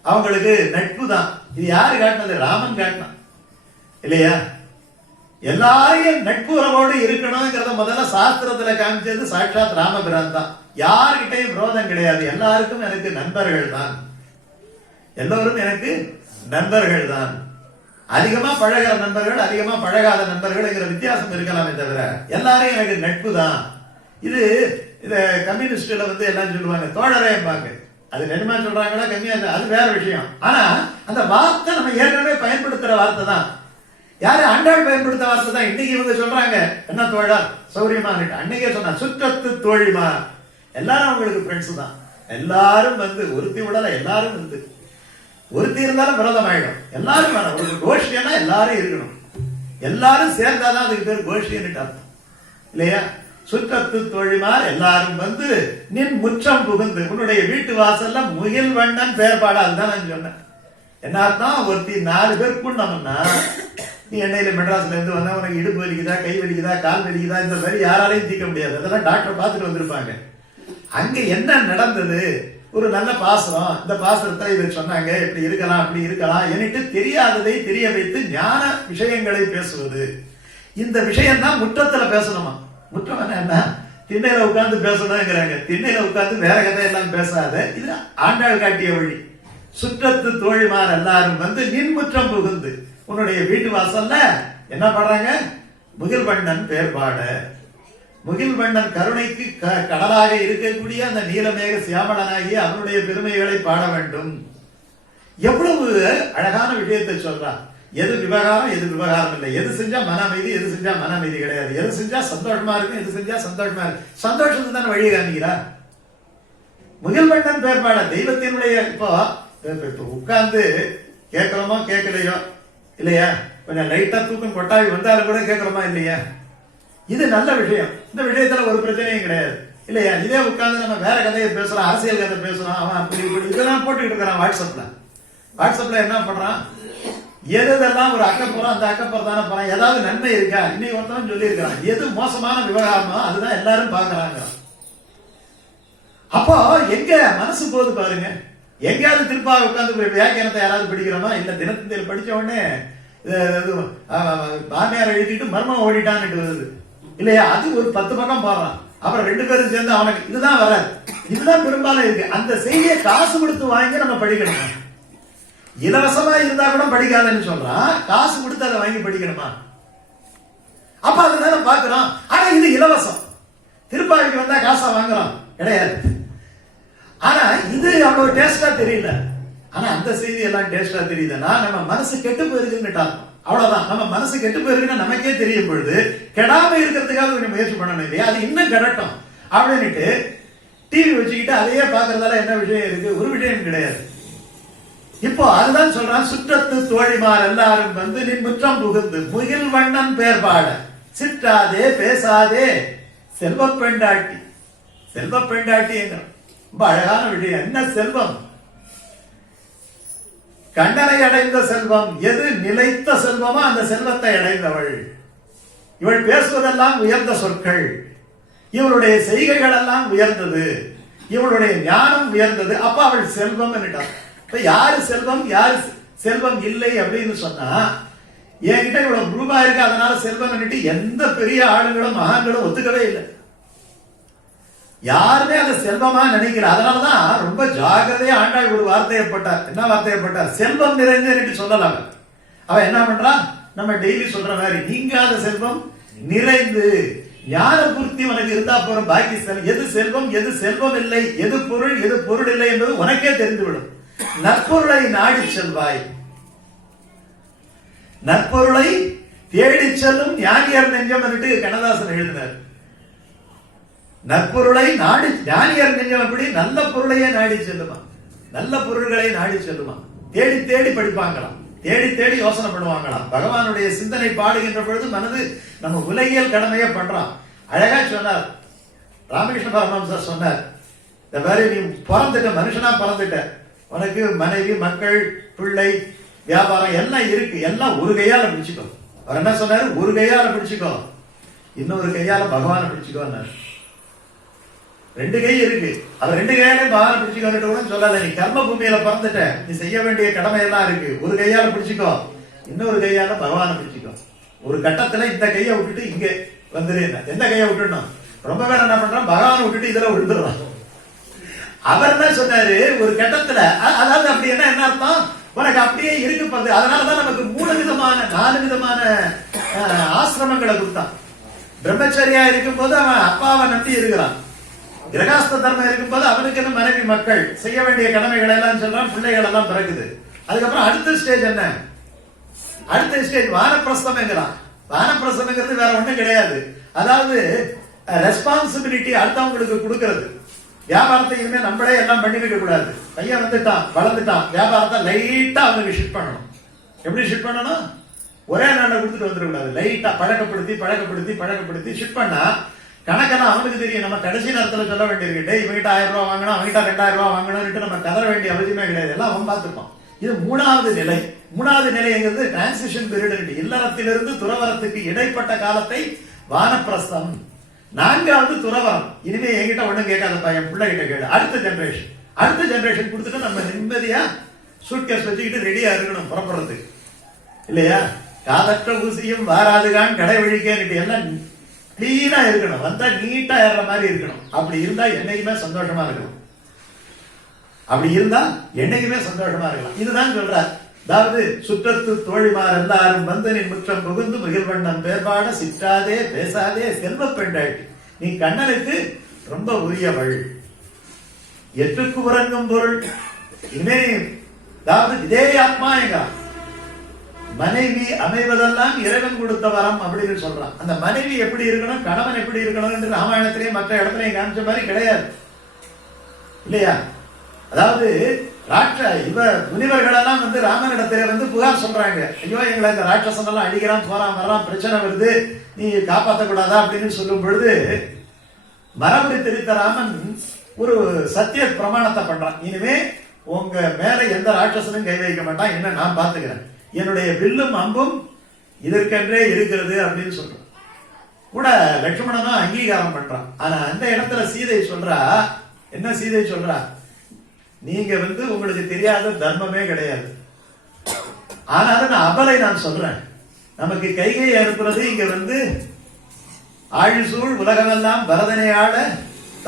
அவங்களுக்கு நட்பு தான். இது யாரு காட்டினது? ராமன் காட்டினான் இல்லையா? எல்லாரையும் நட்பு உறவோடு இருக்கணும்ங்கிறத முதல்ல சாஸ்திரத்துல காமிச்சது சாட்சாத் ராமபிரான் தான். யார்கிட்டையும் விரோதம் கிடையாது. எல்லாருக்கும் எனக்கு நண்பர்கள் தான். எல்லோரும் எனக்கு நண்பர்கள் தான். அதிகமா பழகிற நண்பர்கள், அதிகமா பழகாத நண்பர்கள் வித்தியாசம் இருக்கலாமே தவிர எல்லாரையும் எனக்கு நட்பு தான். இது கம்யூனிஸ்ட்ல எல்லாம் சொல்லுவாங்க தோழரே பாங்க. அது நிஜமா சொல்றாங்களா கம்மியா, அது வேற விஷயம். ஆனா அந்த வார்த்தை நம்ம ஏற்கனவே பயன்படுத்துற வார்த்தை தான். யாரு? ஆண்டாள் பயன்படுத்த வார்த்தை தான். இன்னைக்கு இவங்க சொல்றாங்க என்ன தோழா சௌரியமா, அன்னைக்கே சொன்னா சுற்றத்து தோழிமா. எல்லாரும் அவங்களுக்கு ஃப்ரெண்ட்ஸ் தான். எல்லாரும் வந்து ஒருத்தி விடல, எல்லாரும் வந்து ஒருத்தி இருந்தாலும் விரதம் ஆயிடும். எல்லாரும் வேணும். ஒரு கோஷ்டினா எல்லாரும் இருக்கணும். எல்லாரும் சேர்ந்தாதான் அதுக்கு பேர் கோஷ்டின்னு அர்த்தம் இல்லையா? சுற்றத்து தோழிமார் எல்லாரும் வந்து நின் முற்றம் புகுந்து, உன்னுடைய வீட்டு வாசல்ல முகில் வண்ணன் பேர்பாடு. அதுதான் நான் சொன்னேன். என்ன அர்த்தம்? ஒருத்தி 4 பேர் கூடணும்னா, நீ எண்ணெயில மெட்ராஸ்ல இருந்து வந்தா உனக்கு இடுப்பு வலிக்குதா, கை வலிக்குதா, கால் வலிக்குதா, இந்த மாதிரி யாராலையும் தீர்க்க முடியாது. அதெல்லாம் டாக்டர் பார்த்துட்டு வந்திருப்பாங்க. அங்க என்ன நடந்தது? ஒரு நல்ல பாசனம், இந்த பாசனத்தை இதை சொன்னாங்க, இப்படி இருக்கலாம் அப்படி இருக்கலாம் என்னட்டு தெரியாததை தெரிய வைத்து ஞான விஷயங்களை பேசுவது. இந்த விஷயம் தான் முற்றத்துல பேசணுமா? முற்றம் என்ன? திண்ணையில உட்கார்ந்து பேசணுங்கிறாங்க. திண்ணையில உட்கார்ந்து வேற கதையெல்லாம் பேசாத. இது ஆண்டாள் காட்டிய வழி. சுற்றத்து தோழிமார் எல்லாரும் வந்து நின் முற்றம் புகுந்து, உன்னுடைய வீட்டு வாசல்ல என்ன பண்றாங்க? முகில் வண்ணன் பேர்பாட. முகில் வண்ணன் கருணைக்கு கடலாக இருக்கக்கூடிய அந்த நீலமேக சியாமளனாகி அவனுடைய பெருமைகளை பாட வேண்டும். எவ்வளவு அழகான விஷயத்தை சொல்றான். எது விவகாரம், எது விவகாரம் இல்லை. எது செஞ்சா மன அமைதி, எது செஞ்சா மன அமைதி கிடையாது. எது செஞ்சா சந்தோஷமா இருக்கும், எது செஞ்சா சந்தோஷமா இருக்கு. சந்தோஷத்துக்கு தானே வழி காமிக்கிறா. முகில் வண்ணன் பேர்பாட தெய்வத்தினுடைய இப்போ உட்கார்ந்து கேட்கிறோமோ கேட்கலையோ இல்லையா, கொஞ்சம் லைட்டா தூக்கம் கொட்டாவி வந்தாலும் கூட கேட்கிறோமா இல்லையா? இது நல்ல விஷயம். இந்த விஷயத்துல ஒரு பிரச்சனையும் கிடையாது இல்லையா? இதே உட்கார்ந்து நம்ம வேற கதையை பேசுறோம், அரசியல் கதை பேசுறோம், அவன் அப்படி இப்படி இதெல்லாம் போட்டுக்கிட்டு இருக்கிறான் வாட்ஸ்அப்ல. வாட்ஸ்அப்ல என்ன பண்றான்? எதெல்லாம் ஒரு அக்கப்புறம், அந்த அக்கப்புறம் தானே போறான். ஏதாவது நன்மை இருக்கா? இன்னைக்கு ஒருத்தவன் சொல்லி இருக்கிறான், எது மோசமான விவகாரமோ அதுதான் எல்லாரும் பாக்குறாங்க. அப்போ எங்க மனசு போகுது பாருங்க. எங்கேயாவது திருப்பாவை உட்கார்ந்து வியாக்கியானத்தை யாராவது படிக்கிறோமா? இல்ல தினத்தந்தியில் படிச்ச உடனே மாமியார் எழுதிட்டு மர்மம் ஓடிட்டான்னு வருது இல்லையா? அது ஒரு 10 பக்கம் போடுறான். அப்புறம் 2 பேரும் சேர்ந்து அவனுக்கு இதுதான் வராது. இதுதான் பெரும்பாலும் இருக்கு. அந்த செய்தியை காசு கொடுத்து வாங்கி நம்ம படிக்கணுமா? இலவசமா இருந்தா கூட படிக்காதன்னு சொல்றான். காசு கொடுத்து அதை வாங்கி படிக்கணுமா? அப்ப அதுதானே பாக்குறோம். ஆனா இது இலவசம். திருப்பாவிக்கு வந்தா காசா வாங்குறோம் கிடையாது. ஆனா இது அவ்வளவு டேஸ்டா தெரியல. ஆனா அந்த செய்தி எல்லாம் டேஸ்டா தெரியுதுன்னா நம்ம மனசு கெட்டு போயிருக்குன்னு அவ்வளவுதான். நம்ம மனசு கெட்டு போயிருக்குன்னா நமக்கே தெரியும் பொழுது கெடாம இருக்கிறதுக்காக கொஞ்சம் முயற்சி பண்ணணும் இல்லையா? அது இன்னும் கெடட்டும் அப்படின்னுட்டு டிவி வச்சுக்கிட்டு அதையே பாக்குறதால என்ன விஷயம் இருக்கு? ஒரு விஷயம் கிடையாது. இப்போ அதுதான் சொல்றான், சுற்றத்து தோழிமார் எல்லாரும் வந்து நின் முற்றம் புகுந்து முகில் வண்ணன் பேர்பாட சிற்றாதே பேசாதே செல்வ பெண்டாட்டி. செல்வ பெண்டாட்டி எங்க ரொம்ப அழகான விஷயம். என்ன செல்வம்? கண்ணனை அடைந்த செல்வம். எது நிலைத்த செல்வமா அந்த செல்வத்தை அடைந்தவள். இவள் பேசுவதெல்லாம் உயர்ந்த சொற்கள், இவளுடைய செய்கைகள் எல்லாம் உயர்ந்தது, இவளுடைய ஞானம் உயர்ந்தது. அப்ப அவள் செல்வம் என்னட்டான். இப்ப யாரு செல்வம், யாரு செல்வம் இல்லை அப்படின்னு சொன்னா, என்கிட்ட இவ்வளவு ரூபாய் இருக்கு அதனால செல்வம் என்னட்டு எந்த பெரிய ஆளுங்களும் மகான்களும் ஒத்துக்கவே இல்லை. யாருமே அதை செல்வமா நினைக்கிற. அதனாலதான் ரொம்ப ஜாகிரதையா ஆண்டாள் ஒரு வார்த்தையை போட்டார். என்ன வார்த்தையை போட்டார்? செல்வம் நிறைந்து சொல்லலாம். அவன் என்ன பண்றான்? நம்ம டெய்லி சொல்ற மாதிரி நீங்காத செல்வம் நிறைந்து ஞான பூர்த்தி உனக்கு இருந்தா போறோம். பாக்கி எது செல்வம், எது செல்வம் இல்லை, எது பொருள், எது பொருள் இல்லை என்பது உனக்கே தெரிந்துவிடும். நற்பொருளை நாடி செல்வாய். நற்பொருளை தேடி செல்லும் ஞானியர் நெஞ்சம் என்று கண்ணதாசன் எழுதினார். நற்பொருளை நாடி ஞானியர் நெஞ்சம் அப்படி நல்ல பொருளையே நாடி செல்லுமா, நல்ல பொருள்களை நாடி செல்லுமா. தேடி தேடி படிப்பாங்களாம், தேடி தேடி யோசனை பண்ணுவாங்களாம். பகவானுடைய சிந்தனை பாடுகின்ற பொழுது மனது நம்ம உலகியல் கடமையை பண்றான். அழகா சொன்னார் ராமகிருஷ்ண பரமஹம்சர் சொன்னார், இந்த மாதிரி நீ பிறந்துட்ட, மனுஷனா பிறந்துட்ட, உனக்கு மனைவி, மக்கள், பிள்ளை, வியாபாரம் எல்லாம் இருக்கு, எல்லாம் ஒரு கையால பிடிச்சுக்கோ. அவர் என்ன சொன்னாரு? ஒரு கையால பிடிச்சுக்கோ, இன்னொரு கையால பகவானை பிடிச்சுக்கோ. 2 கை இருக்கு, அது 2 கையாலே பகவானை பிடிச்சுக்கோன்னு கூட சொல்லல. நீ கர்ம பூமியில பிறந்துட்ட, நீ செய்ய வேண்டிய கடமை எல்லாம் இருக்கு. ஒரு கையால பிடிச்சுக்கோ, இன்னொரு கையால பகவானை பிடிச்சுக்கோ. ஒரு கட்டத்துல இந்த கையை விட்டுட்டு இங்க வந்துரு. எந்த கையை விட்டுடணும்? ரொம்ப பேர் என்ன பண்றான்? பகவானை விட்டுட்டு இதுல விழுந்துடுறான். அவர் என்ன சொன்னாரு? ஒரு கட்டத்துல, அதாவது அப்படி என்ன அர்த்தம்? உனக்கு அப்படியே இருக்கு போகுது. அதனாலதான் நமக்கு 4 விதமான ஆசிரமங்களை கொடுத்தான். பிரம்மச்சரியா இருக்கும் போது அவன் அப்பாவை நம்பி இருக்கிறான், கிரகாஸ்த தர்மம் இருக்கும்போது அவனுக்கு என்ன மனைவி மக்கள் செய்ய வேண்டிய கடமைகளை எல்லாம் சொல்றான், பிள்ளைகள் எல்லாம் பிறகுது. அதுக்கப்புறம் அடுத்த ஸ்டேஜ் என்ன? அடுத்த ஸ்டேஜ் வானப்பிரஸ்தம்ங்கிறான். வானப்பிரஸ்தம்ங்கிறது வேற ஒண்ணும் கிடையாது. அதாவது ரெஸ்பான்சிபிலிட்டி அடுத்தவங்களுக்கு கொடுக்கிறது. வியாபாரத்தை இனிமே நம்மளே எல்லாம் பண்ணிக்க கூடாது. பையன் வந்துட்டான், வளர்ந்துட்டான், வியாபாரத்தை லைட்டா அவனுக்கு ஷிஃப்ட் பண்ணணும். எப்படி ஷிஃப்ட் பண்ணணும்? ஒரே நாள்ல கொடுத்துட்டு வந்துடக்கூடாது. லைட்டா பழக்கப்படுத்தி பழக்கப்படுத்தி பழக்கப்படுத்தி ஷிஃப்ட் பண்ணா கணக்கெல்லாம் அவனுக்கு தெரியும். நம்ம கடைசி நேரத்தில் சொல்ல வேண்டியிருக்கு, இவங்கிட்ட 1000 ரூபாய் வாங்கணும், அவங்ககிட்ட 2000 ரூபாய் வாங்கணும்னு நம்ம கதற வேண்டிய அவசியமே கிடையாது. எல்லாம் அவன் பார்த்துப்பான். இது மூணாவது நிலை. மூணாவது நிலைங்கிறது டிரான்சிஷன் பீரியட். இல்லறத்திலிருந்து துறவரத்துக்கு இடைப்பட்ட காலத்தை வானப்பிரஸ்தம். நான்காவது துறவரம். இனிமே என்கிட்ட ஒண்ணும் கேட்காதப்பா, என் பிள்ளை கிட்ட கேடு. அடுத்த ஜெனரேஷன் கொடுத்துட்டு நம்ம நிம்மதியா சூட்கேஸ் வச்சுக்கிட்டு ரெடியா இருக்கணும் புறப்படுறதுக்கு, இல்லையா? காதற்ற ஊசியும் வாராதுகான் கடை வழிக்கேன்னு எல்லாம் கிளீனா இருக்கணும். வந்தா நீட்டா ஏற மாதிரி இருக்கணும். அப்படி இருந்தா என்னைக்குமே சந்தோஷமா இருக்கணும். அப்படி இருந்தா என்னைக்குமே சந்தோஷமா இருக்கலாம். இதுதான் சொல்றார். அதாவது சுற்றத்து தோழிமார் எல்லாரும் வந்தனின் முற்றம் புகுந்து மகிழ்வண்ணம் பேர்பாட சிற்றாதே பேசாதே செல்வ பெண்டாட்டி, நீ கண்ணனுக்கு ரொம்ப உரியவள். எட்டுக்கு உறங்கும் பொருள் இனிமே, அதாவது இதே ஆத்மா எங்க மனைவி அமைவதெல்லாம் இறைவன் கொடுத்த வரம் அப்படின்னு சொல்றான். அந்த மனைவி எப்படி இருக்கணும், கணவன் எப்படி இருக்கணும் என்று ராமாயணத்திலேயே மற்ற இடத்துலயும் காமிச்ச மாதிரி கிடையாது, இல்லையா? அதாவது முனிவர்கள் எல்லாம் வந்து ராமனிடத்திலே வந்து புகார் சொல்றாங்க, ஐயோ எங்களை இந்த ராட்சசன் எல்லாம் அடிக்கிறான், போறான் வர்றான், பிரச்சனை வருது, நீ காப்பாற்றக்கூடாதா அப்படின்னு சொல்லும் பொழுது மரபடி தெரித்த ராமன் ஒரு சத்திய பிரமாணத்தை பண்றான். இனிமே உங்க மேல எந்த ராட்சசனும் கை வைக்க மாட்டான், என்ன நான் பாத்துக்கிறேன், என்னுடைய வில்லும் அம்பும் இதற்கென்றே இருக்கிறது அப்படின்னு சொல்றான். கூட லட்சுமணனும் அங்கீகாரம் பண்றான். ஆனா அந்த இடத்துல சீதை சொல்றா, என்ன சீதை சொல்றா, நீங்க வந்து உங்களுக்கு தெரியாத தர்மமே கிடையாது. ஆனாலும் நான் அபலை நான் சொல்றேன், நமக்கு கைகை அனுப்புறது இங்க வந்து ஆழிசூழ் உலகமெல்லாம் பரதனை ஆட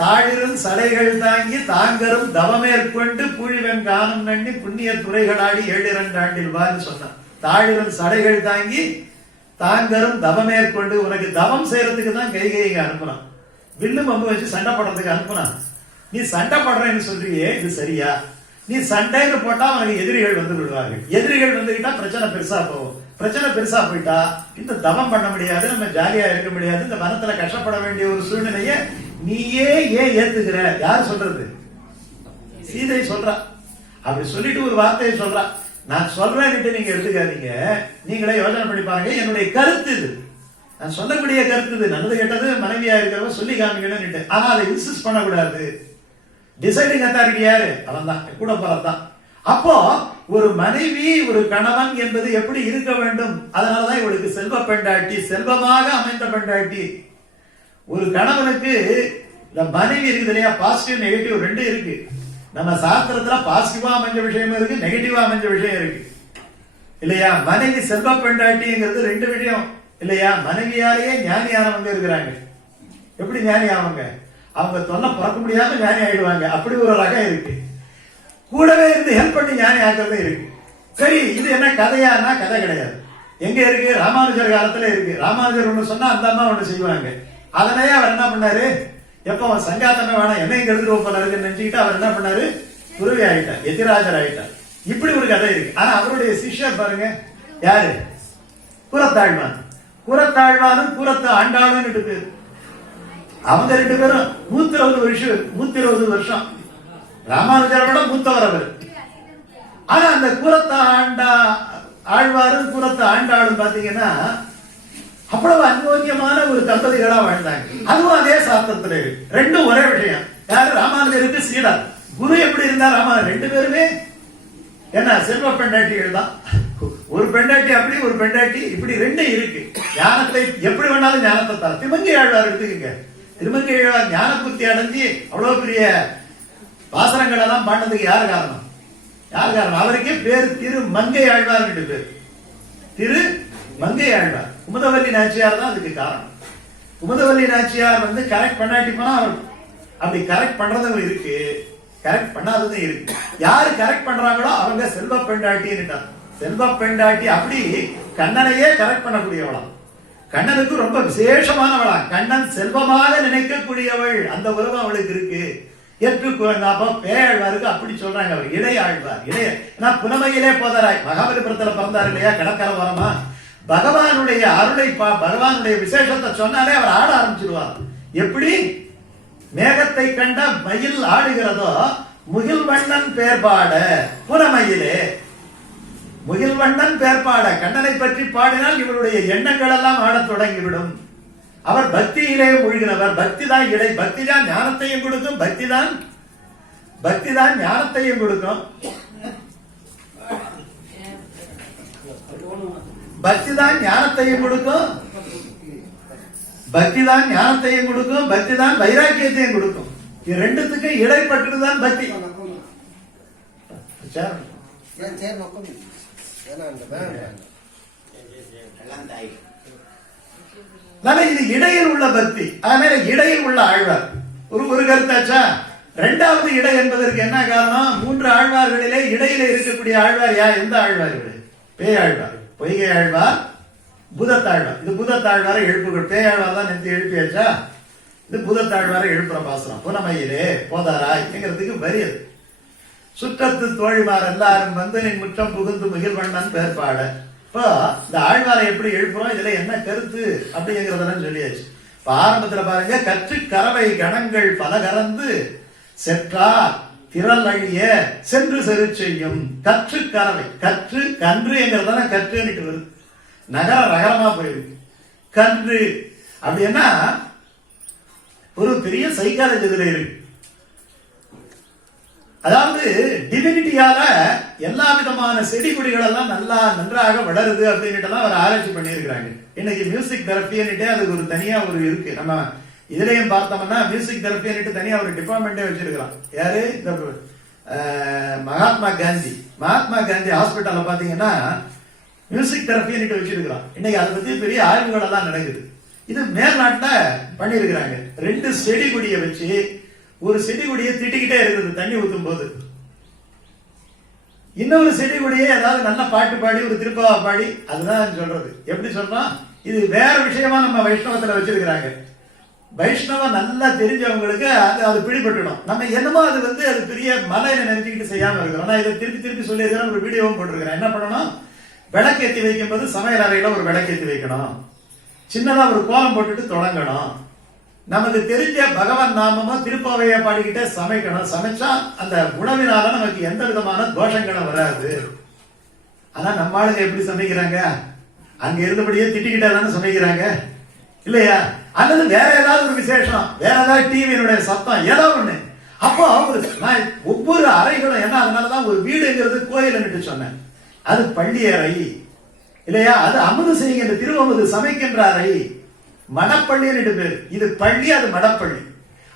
தாழிரும் சடைகள் தாங்கி தாங்கரும் தவமேற்கொண்டு பூழிவன் காணும் நண்ணி புண்ணிய துறைகளாடி 7 ஆண்டில் வான்னு சொன்னான். தாழிரும் சடைகள் தாங்கி தாங்கரும் தவமேற்கொண்டு, உனக்கு தவம் செய்யறதுக்கு தான் கைகையை அனுப்புனான். வில்லு மம்பு வச்சு சண்டை போடுறதுக்கு அனுப்புனான். நீ சண்டை போடுறேன்னு சொல்றியே, இது சரியா? நீ சண்டைன்னு போட்டா உனக்கு எதிரிகள் வந்து விடுவாங்க. எதிரிகள் வந்துகிட்டா பிரச்சனை பெருசா போகும். பிரச்சனை பெருசா போயிட்டா இந்த தவம் பண்ண முடியாது, நம்ம ஜாலியா இருக்க முடியாது, இந்த வனத்துல கஷ்டப்பட வேண்டிய ஒரு சூழ்நிலைய நீயே ஏன் ஏத்துக்கிற? யார் சொல்றது? சீதை சொல்றா. அப்படி சொல்லிட்டு ஒரு வார்த்தையை சொல்றா, நான் சொல்றேன்னுட்டு நீங்க எடுத்துக்காதீங்க, நீங்களே யோசனை பண்ணி பாருங்க, என்னுடைய கருத்து இது, நான் சொல்லக்கூடிய கருத்து இது, நல்லது கெட்டது மனைவியா இருக்கிறவங்க சொல்லி காமிக்கணும்னு. ஆனா அதை இன்சிஸ்ட் பண்ணக்கூடாது. டிசைடிங் அத்தாரிட்டி யாரு? அவன் தான், கூட போறதான். அப்போ ஒரு மனைவி ஒரு கணவன் என்பது எப்படி இருக்க வேண்டும்? அதனாலதான் இவளுக்கு செல்வ பெண்டாட்டி, செல்வமாக அமைந்த பெண்டாட்டி. ஒரு கணவனுக்கு இந்த மனைவி இருக்குது இல்லையா, பாசிட்டிவ் நெகட்டிவ் ரெண்டு இருக்கு. நம்ம சாஸ்திரத்துல பாசிட்டிவா அமைஞ்ச விஷயம் இருக்கு, நெகட்டிவா அமைஞ்ச விஷயம் இருக்கு, இல்லையா? மனைவி செல்வ பெண்டாட்டிங்கிறது ரெண்டு விஷயம், இல்லையா? மனைவியாலேயே ஞானியானவங்க இருக்கிறாங்க. எப்படி ஞானி ஆவாங்க? அவங்க தொல்லை பிறக்க முடியாம ஞானி ஆயிடுவாங்க. அப்படி ஒரு ரகம் இருக்கு. கூடவே இருந்து ஹெல்ப் பண்ணி ஞானி ஆக்கிறதும் இருக்கு. சரி, இது என்ன கதையானா கதை கிடையாது. எங்க இருக்கு? ராமானுஜர் காலத்துல இருக்கு. ராமானுஜர் ஒண்ணு சொன்னா அந்த அம்மா ஒண்ணு செய்வாங்க. அதனையே அவர் என்ன பண்ணாரு, எப்ப அவன் சங்காத்தமே வேணாம் என்னைக்கு எடுத்துட்டு போல இருக்குன்னு நினைச்சுக்கிட்டு அவர் என்ன பண்ணாரு, துறவி ஆயிட்டார், எதிராஜர் ஆயிட்டார். இப்படி ஒரு கதை இருக்கு. ஆனா அவருடைய சிஷ்யர் பாருங்க, யாரு? கூரத்தாழ்வான். கூரத்தாழ்வானும் கூரத்து ஆண்டாளும் பேரு. அவங்க ரெண்டு பேரும் 120 வருஷம் ராமானுஜரோட மூத்தவர் அவர். ஆனா அந்த கூரத்த ஆழ்வாரும் கூரத்த ஆண்டாளும் பாத்தீங்கன்னா அவ்வளவு அந்யோன்யமான ஒரு தம்பதிகளா வாழ்ந்தாங்க. அதுவும் அதே சாஸ்திரத்துல ரெண்டும் ஒரே விஷயம். யாரு? ராமானுஜருக்கு சீடர். குரு எப்படி இருந்தா ராமானுஜர் ரெண்டு பேருமே என்ன செல்வ பெண்டாட்டிகள் தான். ஒரு பெண்டாட்டி அப்படி, ஒரு பெண்டாட்டி இப்படி, ரெண்டு இருக்கு. ஞானத்தை எப்படி வேணாலும் ஞானத்தை தர. திருமங்கை ஆழ்வார் எடுத்துக்கங்க. திருமங்கை ஆழ்வார் ஞான புத்தி அடைஞ்சி அவ்வளவு பெரிய வாசனங்கள் எல்லாம் பாண்டதுக்கு யாரு காரணம்? யார் காரணம்? அவருக்கே பேரு திரு மங்கை ஆழ்வார் பேரு. திரு மங்கை ஆழ்வார். குமுதவல்லி நாச்சியார் தான் அதுக்கு காரணம். குமுதவல்லி நாச்சியார் வந்து கரெக்ட் பண்ணாட்டி போனா அவர் அப்படி கரெக்ட் பண்றதும் இருக்கு, கரெக்ட் பண்ணாததும் இருக்கு. யாரு கரெக்ட் பண்றாங்களோ அவங்க செல்வ பெண்டாட்டி. செல்வ பெண்டாட்டி அப்படி கண்ணனையே கரெக்ட் பண்ணக்கூடியவளாம். கண்ணனுக்கு ரொம்ப விசேஷமானவளா, கண்ணன் செல்வமாக நினைக்கக்கூடியவள், அந்த உறவு அவளுக்கு இருக்கு. அப்ப பேயாழ்வாருக்கு அப்படி சொல்றாங்க. அவர் இடையாழ்வார், புனமையிலே போதராய் மகாபலிபுரத்துல பிறந்தார் இல்லையா, கடற்கரை ஓரமா. பகவானுடைய அருளை பகவானுடைய விசேஷத்தை சொன்னாலே அவர் ஆட ஆரம்பிச்சிருவார். எப்படி மேகத்தை கண்ட மயில் ஆடுகிறதோ, முகில்வண்ணன் பேர்பாட புனமையிலே, முகில்வண்ணன் பேர்பாட கண்ணனை பற்றி பாடினால் இவருடைய எண்ணங்கள் எல்லாம் ஆடத் தொடங்கிவிடும். அவர் பக்தியிலே மூழ்கினவர். பக்தி தான் இடை, பக்தி தான் ஞானத்தையும் கொடுக்கும், பக்தி தான் ஞானத்தையும் கொடுக்கும், பக்தி தான் ஞானத்தையும் கொடுக்கும், பக்தி தான் ஞானத்தையும் கொடுக்கும், பக்தி தான் வைராக்கியத்தையும் கொடுக்கும். இது ரெண்டுத்துக்கு இடைப்பட்டுதான் பக்தி. இது இடையில் உள்ள பக்தி. அதனால இடையில் உள்ள ஆழ்வார் ஒரு கருத்தாச்சா. இரண்டாவது இடை என்பதற்கு என்ன காரணம்? 3 ஆழ்வார்களிலே இடையில இருக்கக்கூடிய ஆழ்வார் எந்த ஆழ்வார்? பேயாழ்வார், பொய்கை ஆழ்வார், பூதத்தாழ்வார். இது பூதத்தாழ்வாரை எழுப்புகள். பேயாழ்வார் தான் நிறுத்தி எழுப்பியாச்சா. இது பூதத்தாழ்வாரை எழுப்புற பாசனம். புனமையிலே போதாராய்ங்கிறதுக்கு வரியது. சுற்றத்து தோழிமார் எல்லாரும் வந்து நின் முற்றம் புகுந்து முகில்வண்ணன் பேர்பாட. இப்போ இந்த ஆழ்வாரை எப்படி எழுப்புறோம், இதுல என்ன கருத்து அப்படிங்கிறதெல்லாம் சொல்லியாச்சு. இப்ப ஆரம்பத்துல பாருங்க, கற்று கறவை கணங்கள் பல கறந்து செற்றா திரள் அழிய சென்று செரு செய்யும். கற்று கறவை, கற்று கன்று என்கிறதான கற்றுன்னுட்டு வருது. நகர ரகரமா போயிருக்கு. கன்று அப்படின்னா ஒரு பெரிய சைக்காலஜி இதுல இருக்கு. அதாவது டிவினிட்டியால எல்லா விதமான செடி கொடிகள் எல்லாம் நன்றாக வளருது அப்படின்ட்டு அவர் ஆராய்ச்சி பண்ணியிருக்கிறாங்க. இன்னைக்கு மியூசிக் தெரப்பின்னுட்டே அதுக்கு ஒரு தனியா ஒரு இருக்கு. நம்ம இதுலயும் பார்த்தோம்னா மியூசிக் தெரப்பின்னுட்டு தனியா ஒரு டிபார்ட்மெண்டே வச்சிருக்கலாம். யாரு? இந்த மகாத்மா காந்தி ஹாஸ்பிட்டல்ல பாத்தீங்கன்னா மியூசிக் தெரப்பின்னுட்டு வச்சிருக்கிறோம். இன்னைக்கு அதை பத்தி பெரிய ஆய்வுகள் எல்லாம் நடக்குது. இது மேல்நாட்டுல பண்ணிருக்கிறாங்க. 2 செடி கொடியை வச்சு ஒரு செடி கொடியை திட்டிக்கிட்டே இருக்குது தண்ணி ஊத்தும் போது. இன்னொரு செடி கொடியே ஏதாவது நல்ல பாட்டு பாடி ஒரு திருப்பாவா பாடி, அதுதான் சொல்றது. எப்படி சொல்றோம்? இது வேற விஷயமா நம்ம வைஷ்ணவத்துல வச்சிருக்கிறாங்க. வைஷ்ணவ நல்லா தெரிஞ்சவங்களுக்கு அது பிடிபட்டுடும். நம்ம என்னமோ அது பெரிய மலையில நினைச்சுக்கிட்டு செய்யாம இருக்கிறோம். நான் இதை திருப்பி சொல்லியிருக்கிறேன். ஒரு வீடியோவும் போட்டிருக்கிறேன். என்ன பண்ணணும்? விளக்கேற்றி வைக்கும் போது சமையல் அறையில ஒரு விளக்கேற்றி வைக்கணும். சின்னதா ஒரு கோலம் போட்டுட்டு தொடங்கணும். நமக்கு தெரிஞ்ச பகவான் நாமமா திருப்பாவைய பாடிக்கிட்டே சமைக்கணும். சமைச்சா அந்த உணவினால நமக்கு எந்த விதமான தோஷங்களும் வராது. ஆனா நம்ம ஆளுங்க எப்படி சமைக்கிறாங்க? அங்க இருந்தபடியே திட்டிக்கிட்டே தானே சமைக்கிறாங்க இல்லையா? அல்லது வேற ஏதாவது ஒரு விசேஷம், வேற ஏதாவது டிவியினுடைய சத்தம், ஏதோ ஒண்ணு. அப்போ ஒவ்வொரு அறைகளும் என்ன, அதனாலதான் ஒரு வீடுங்கிறது கோயில்னுட்டு சொன்னேன். அது பள்ளி அறை இல்லையா? அது அமுது செய்கின்ற திருவமுது சமைக்கின்ற அறை, மடப்பள்ளின்னு பேர். இது பள்ளி, அது மடப்பள்ளி.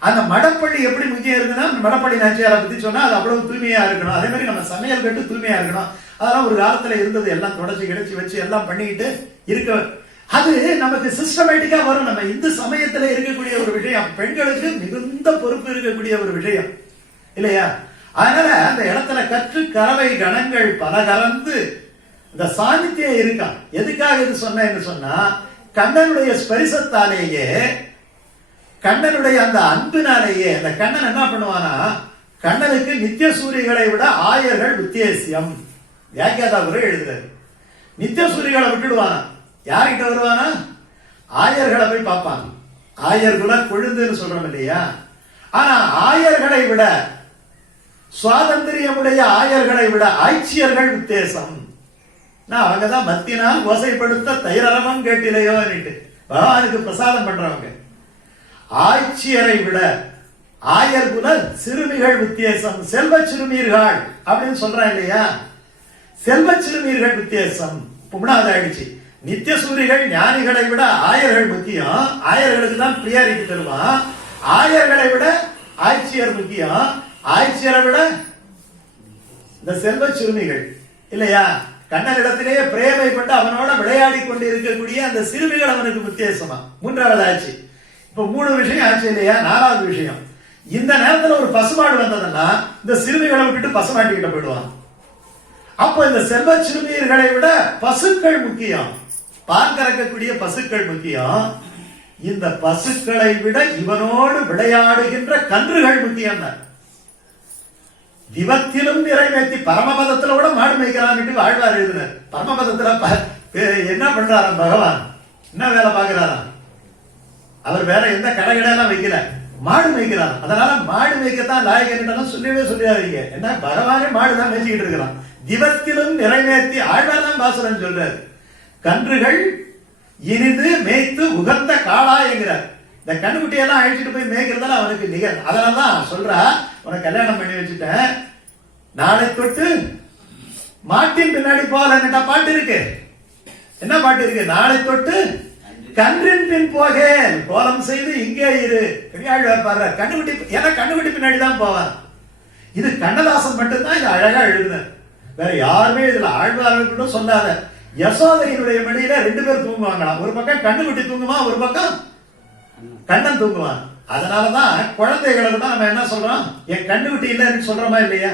அந்த மடப்பள்ளி எப்படி முக்கியம் இருக்குன்னா, மடப்பள்ளி நாச்சியாரை பத்தி சொன்னா அது அவ்வளவு தூய்மையா இருக்கணும். அதே மாதிரி நம்ம சமையல் கட்டு தூய்மையா இருக்கணும். அதெல்லாம் ஒரு காலத்துல இருந்தது. எல்லாம் தொடச்சி கிடைச்சி வச்சு எல்லாம் பண்ணிக்கிட்டு இருக்க, அது நமக்கு சிஸ்டமேட்டிக்கா வரும். நம்ம இந்து சமயத்துல இருக்கக்கூடிய ஒரு விஷயம், பெண்களுக்கு மிகுந்த பொறுப்பு இருக்கக்கூடிய ஒரு விஷயம் இல்லையா? அதனால அந்த இடத்துல கற்று கறவை கணங்கள் பல கறந்து இந்த சாநித்தியம் இருக்கா. எதுக்காக இது சொன்னேன்னு சொன்னா, கண்ணனுடைய ஸ்பரிசத்தாலேயே, கண்ணனுடைய அந்த அன்பினாலேயே அந்த கண்ணன் என்ன பண்ணுவானா, கண்ணனுக்கு நித்திய சூரிகளை விட ஆயர்கள் வித்தியாசியம். வியாக்கியாதா கூட எழுதுறாரு. நித்திய சூரிகளை விட்டுடுவானா, யார்கிட்ட வருவானா? ஆயர்களை போய் பார்ப்பான். ஆயர் குல கொழுந்துன்னு சொல்றோம் இல்லையா? ஆனா ஆயர்களை விட, சுவாதந்திரியமுடைய ஆயர்களை விட ஆய்ச்சியர்கள் வித்தியாசம். அவங்கதான் மத்தினால் ஓசைப்படுத்த தைரரமம் கேட்டிலையோ பகவானுக்கு பிரசாதம் பண்றவங்க. ஆய்ச்சியரை விட ஆயர் குல சிறுமிகள் வித்தியாசம், செல்வ சிறுமீர்கள் அப்படின்னு சொல்றான் இல்லையா? செல்வ சிறுமீர்கள் வித்தியாசம் 3வது ஆயிடுச்சு. நித்திய சூரிகள் ஞானிகளை விட ஆயர்கள் முக்கியம், ஆயர்களுக்கு தான் பிரியாரிட்டி தருவான். ஆயர்களை விட ஆய்ச்சியர் முக்கியம், ஆய்ச்சியரை விட இந்த செல்வ சிறுமிகள் இல்லையா? கண்ணனிடத்திலேயே பிரேமை கொண்டு அவனோட விளையாடி கொண்டு இருக்கக்கூடிய அந்த சிறுமிகள் அவனுக்கு வித்தியாசமா. 3வது ஆச்சு. இப்ப 3 விஷயம் ஆச்சு இல்லையா? 4வது விஷயம், இந்த நேரத்துல ஒரு பசுமாடு வந்ததுன்னா இந்த சிறுமிகளை விட்டுட்டு பசுமாட்டிக்கிட்ட போயிடுவான். அப்போ இந்த செல்வ சிறுமியர்களை விட பசுக்கள் முக்கியம். பால் கறக்கக்கூடிய பசுக்கள் முக்கியம். இந்த பசுக்களை விட இவனோடு விளையாடுகின்ற கன்றுகள் முக்கியம். திவத்திலும் நிறைவேற்றி பரமபதத்துல கூட மாடு மேய்க்கிறான்னு ஆழ்வார் எழுதினார். பரமபதத்துல என்ன பண்றாராம் பகவான், என்ன வேலை பார்க்கிறாராம்? அவர் வேற எந்த கடையெல்லாம் வைக்கல, மாடு மேய்க்கிறார். அதனால மாடு மேய்க்கத்தான் லாயகன் சொல்லவே சொல்லியாதீங்க. என்ன பகவானே மாடுதான் மேய்ச்சிக்கிட்டு இருக்கிறான். திவத்திலும் நிறைவேற்றி ஆழ்வார் தான் பாசுரன் சொல்றாரு. கன்றுகள் இனிது மேய்த்து உகந்த காளா என்கிறார். இந்த கண்ணுக்குட்டியெல்லாம் அழிச்சிட்டு போய் மேய்க்கிறதால அவனுக்கு நிகர். அதனாலதான் சொல்றா, உனக்கு கல்யாணம் பண்ணி வச்சுட்டேன், நாளை தொட்டு மாட்டின் பின்னாடி போகலன்னுட்டா பாட்டு இருக்கு. என்ன பாட்டு இருக்கு? நாளை தொட்டு கன்றின் பின் போக கோலம் செய்து இங்கே இரு. பெரியாழ்வார் பாடுற கண்ணுக்குட்டி, ஏன்னா கண்ணுக்குட்டி பின்னாடி தான் போவான். இது கண்ணதாசன் மட்டும்தான் இது அழகா எழுதுன. வேற யாருமே இதுல ஆழ்வார்கள் கூட சொல்லாத. யசோதையினுடைய மடியில 2 பேர் தூங்குவாங்களாம். ஒரு பக்கம் கண்ணுக்குட்டி தூங்குவான், ஒரு பக்கம் கண்ணன் தூங்குவான். அதனாலதான் குழந்தைகளை கூட நம்ம என்ன சொல்றோம், என் கண்ணுக்குட்டி இல்லைன்னு சொல்றோமா இல்லையா?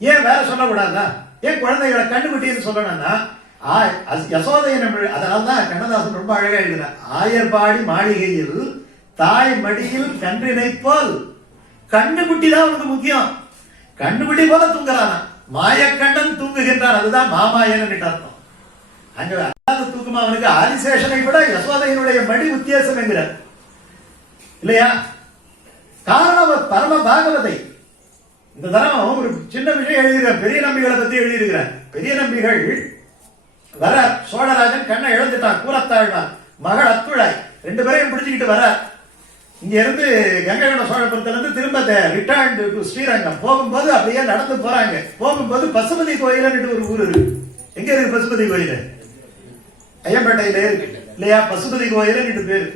ஏன் வேற சொல்லக்கூடாதா? ஏன் குழந்தைகளை கண்ணுக்குட்டின்னு சொல்லணும்னா யசோதையின். அதனால்தான் கண்ணதாசன் ரொம்ப அழகா எழுதுன. ஆயர்பாடி மாளிகையில் தாய் மடியில் கன்றினை போல் கண்ணுக்குட்டி தான் அவனுக்கு முக்கியம். கண்ணுக்குட்டி போல தூங்குறானா, மாயக்கண்ணன் தூங்குகின்றான். அதுதான் மாமாயன்னு அர்த்தம். அங்க அல்லாத தூக்கமா அவனுக்கு ஆதிசேஷனை கூட யசோதையினுடைய மடி வித்தியாசம் என்கிறார் இல்லையா? காரணம் பரம பாகவதை. இந்த தரம் ஒரு சின்ன விஷயம் எழுதியிருக்கிறேன், பெரிய நம்பிகளை பத்தி எழுதியிருக்கிறேன். பெரிய நம்பிகள் வர சோழராஜன் கண்ணை இழந்துட்டான், கூறத்தாழ்வான், மகள் அத்துழாய் 2 பேரையும் பிடிச்சுக்கிட்டு வர. இங்க இருந்து கங்கை சோழபுரத்துல இருந்து திரும்ப ரிட்டர்ன் டு ஸ்ரீரங்கம் போகும்போது அப்படியே நடந்து போறாங்க. போகும்போது பசுபதி கோயில்னு ஒரு ஊர் இருக்கு. எங்க இருக்கு பசுபதி கோயில்? ஐயம்பேட்டையில இருக்கு இல்லையா? பசுபதி கோயில் பேரு.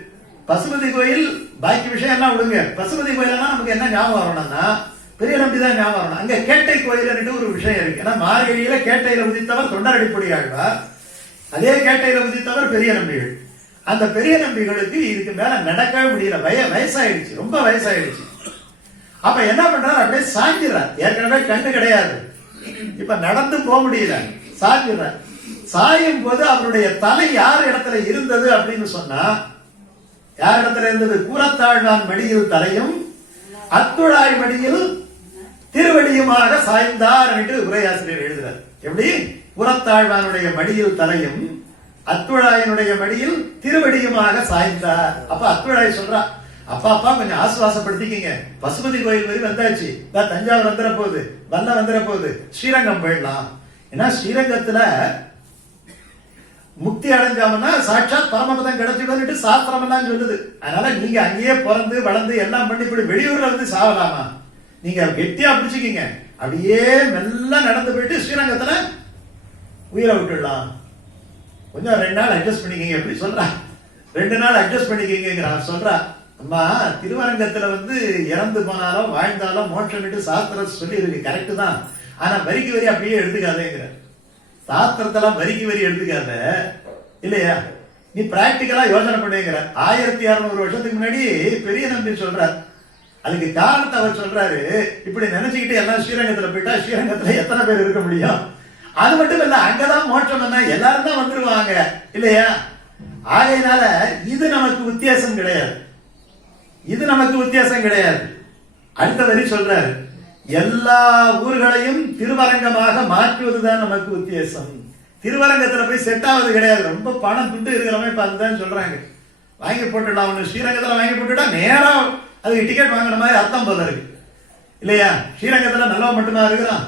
பசுபதி கோயில் பாக்கி விஷயம் எல்லாம் விடுங்க. பசுபதி கோயிலா நமக்கு என்ன ஞாபகம் வரணும்னா பெரிய நம்பி தான் ஞாபகம் வரணும். அங்க கேட்டை கோயில் ஒரு விஷயம் இருக்கு. ஏன்னா மார்கழியில கேட்டையில உதித்தவர் தொண்டரடிப்பொடி ஆழ்வார், அதே கேட்டையில உதித்தவர் பெரிய நம்பிகள். அந்த பெரிய நம்பிகளுக்கு இதுக்கு மேல நடக்கவே முடியல, வயசாயிடுச்சு, ரொம்ப வயசாயிடுச்சு. அப்ப என்ன பண்றாரு, அப்படியே சாஞ்சிடறார். ஏற்கனவே கண்ணு கிடையாது, இப்ப நடந்து போக முடியல, சாஞ்சிடறார். சாயும் போது அவருடைய தலை யார் இடத்துல இருந்தது அப்படின்னு சொன்னா, யார் இடத்துல இருந்தது? கூறத்தாழ்வான் மடியில் தலையும் அத்துழாய் மடியில் திருவடியுமாக சாய்ந்தார் என்று உரையாசிரியர் எழுதுறார். எப்படி? கூறத்தாழ்வானுடைய மடியில் தலையும் அத்துழாயினுடைய மடியில் திருவடியுமாக சாய்ந்தார். அப்ப அத்துழாய் சொல்றா, அப்பா அப்பா கொஞ்சம் ஆசுவாசப்படுத்திக்கிங்க, பசுபதி கோயில் வரை வந்தாச்சு, தஞ்சாவூர் வந்துட போகுது, வல்ல வந்துட போகுது, ஸ்ரீரங்கம் போயிடலாம். ஏன்னா ஸ்ரீரங்கத்துல முக்தி அடைஞ்சாமன்னா சாட்சாத் பரமபதம் கிடைச்சிடும்னு சாஸ்திரம் எல்லாம் சொல்லுது. அதனால நீங்க அங்கேயே பிறந்து வளர்ந்து எல்லாம் பண்ணி இப்படி வெளியூர்ல வந்து சாவலாமா? நீங்க கெட்டியா பிடிச்சிக்கிங்க, அப்படியே மெல்ல நடந்து போயிட்டு ஸ்ரீரங்கத்துல உயிரை விட்டுடலாம். கொஞ்சம் 2 நாள் அட்ஜஸ்ட் பண்ணிக்கிங்க. எப்படி சொல்றா? 2 நாள் அட்ஜஸ்ட் பண்ணிக்கிங்க சொல்றா. அம்மா திருவரங்கத்துல வந்து இறந்து போனாலும் வாழ்ந்தாலும் மோட்சம் சாஸ்திரம் சொல்லி இருக்கு, கரெக்ட் தான். ஆனா வரிக்கு வரி அப்படியே எடுத்துக்காதேங்கிற. சாஸ்திரத்தெல்லாம் வரிக்கு வரி எடுத்துக்காத இல்லையா? நீ பிராக்டிக்கலா யோசனை பண்ணுங்கிற. 1600 வருஷத்துக்கு முன்னாடி பெரிய நம்பி சொல்றார். அதுக்கு காரணத்தை அவர் சொல்றாரு, இப்படி நினைச்சுக்கிட்டு எல்லாம் ஸ்ரீரங்கத்துல போயிட்டா ஸ்ரீரங்கத்துல எத்தனை பேர் இருக்க முடியும்? அது மட்டும் இல்ல, அங்கதான் மோட்சம் என்ன, எல்லாரும் தான் வந்துருவாங்க இல்லையா? ஆகையினால இது நமக்கு வித்தியாசம் கிடையாது, இது நமக்கு வித்தியாசம் கிடையாது. அடுத்த வரி சொல்றாரு, எல்லா ஊர்களையும் திருவரங்கமாக மாற்றுவதுதான் நமக்கு வித்தியாசம். திருவரங்கத்துல போய் செட் ஆவது கிடையாது. ரொம்ப பணம் துட்டு இருக்கிறவங்க இப்ப அதுதான் சொல்றாங்க, வாங்கி போட்டுடலாம். ஒண்ணு ஸ்ரீரங்கத்துல வாங்கி போட்டுட்டா நேரா அதுக்கு டிக்கெட் வாங்கின மாதிரி அர்த்தம் போல இருக்கு இல்லையா? ஸ்ரீரங்கத்துல நல்லவன் மட்டுமா இருக்கிறான்?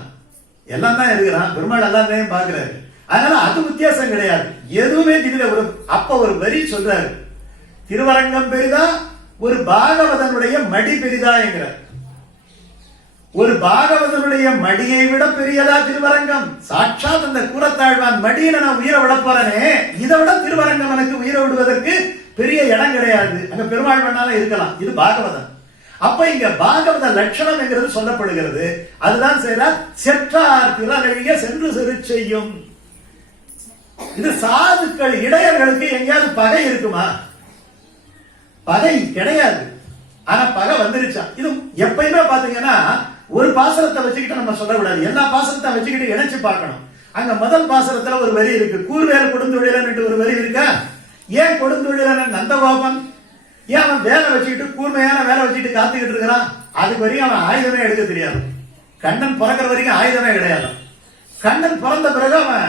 எல்லாம் தான் இருக்கிறான், பெருமாள் எல்லாத்தையும் பாக்குறாரு. அதனால அது வித்தியாசம் கிடையாது, எதுவுமே தெரியல. அப்ப ஒரு வரி சொல்றாரு, திருவரங்கம் பெரிதா ஒரு பாகவதனுடைய மடி பெரிதா என்கிறார். ஒரு பாகவதனுடைய மடியை விட பெரியதா திருவரங்கம்? சாட்சாத் அந்த கூறத்தாழ்வான் மடியில நான் உயிரை விட போறேனே, இதை விட திருவரங்கம் எனக்கு உயிரை விடுவதற்கு பெரிய இடம் கிடையாது. அங்க பெருமாள் பண்ணாலும் இருக்கலாம், இது பாகவதன். அப்ப இங்க பாகவத லட்சணம் என்கிறது சொல்லப்படுகிறது. அதுதான் செய்யறார், செற்றார் திறனழிய சென்று செரு செய்யும். இது சாதுக்கள் இடையர்களுக்கு எங்கேயாவது பகை இருக்குமா? பகை கிடையாது. ஆனா பகை வந்துருச்சா? இது எப்பயுமே பாத்தீங்கன்னா ஒரு பாசனத்தை வச்சுக்கிட்டு நம்ம சொல்லக்கூடாது, எல்லா பாசனத்தை வச்சுக்கிட்டு இணைச்சு பார்க்கணும். அங்க முதல் பாசுரத்துல ஒரு வரி இருக்கு, கூர்வேல் கொடுந்தொழிலன் என்று ஒரு வரி இருக்கா? ஏன் கொடுந்தொழிலன் நந்தகோபன் ஏன் அவன் வேலை வச்சுக்கிட்டு கூர்மையான வேலை வச்சுக்கிட்டு காத்துக்கிட்டு இருக்கிறான்? அதுக்கு வரையும் அவன் ஆயுதமே எடுக்க தெரியாது. கண்ணன் பிறக்கிற வரைக்கும் ஆயுதமே கிடையாது. கண்ணன் பிறந்த பிறகு அவன்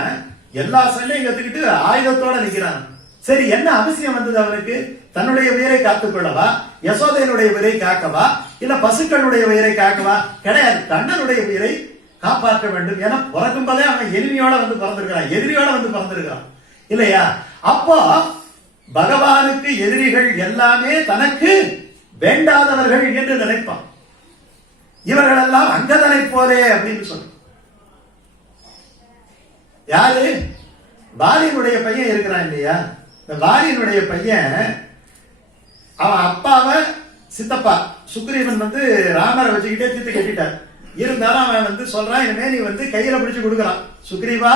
எல்லா சண்டையும் கத்துக்கிட்டு ஆயுதத்தோட நிக்கிறான். சரி, என்ன அவசியம் வந்தது அவனுக்கு? தன்னுடைய உயிரை காத்துக்கொள்ளவா, யசோதையனுடைய உயிரை காக்கவா, இல்ல பசுக்களுடைய உயிரை காக்கவா? கிடையாது, கண்ணனுடைய உயிரை காப்பாற்ற வேண்டும் என பிறக்கும் போதே அவன் எதிரியோட வந்து பிறந்திருக்கிறான், எதிரியோட வந்து பிறந்திருக்கிறான் இல்லையா? அப்போ பகவானுக்கு எதிரிகள் எல்லாமே தனக்கு வேண்டாதவர்கள் என்று நினைப்பான். இவர்கள் எல்லாம் அங்கதனை போலே அப்படின்னு சொல்ற. யாரு? வாலியினுடைய பையன் இருக்கிறான் இல்லையா? இந்த வாலியினுடைய பையன் அவன் அப்பாவை சித்தப்பா சுக்ரீவன் வந்து ராமரை வச்சுக்கிட்டே தீர்த்து கட்டிட்டார். இருந்தாலும் அவன் வந்து சொல்றான், இனிமே நீ வந்து கையில பிடிச்சு கொடுக்கறான், சுக்ரீவா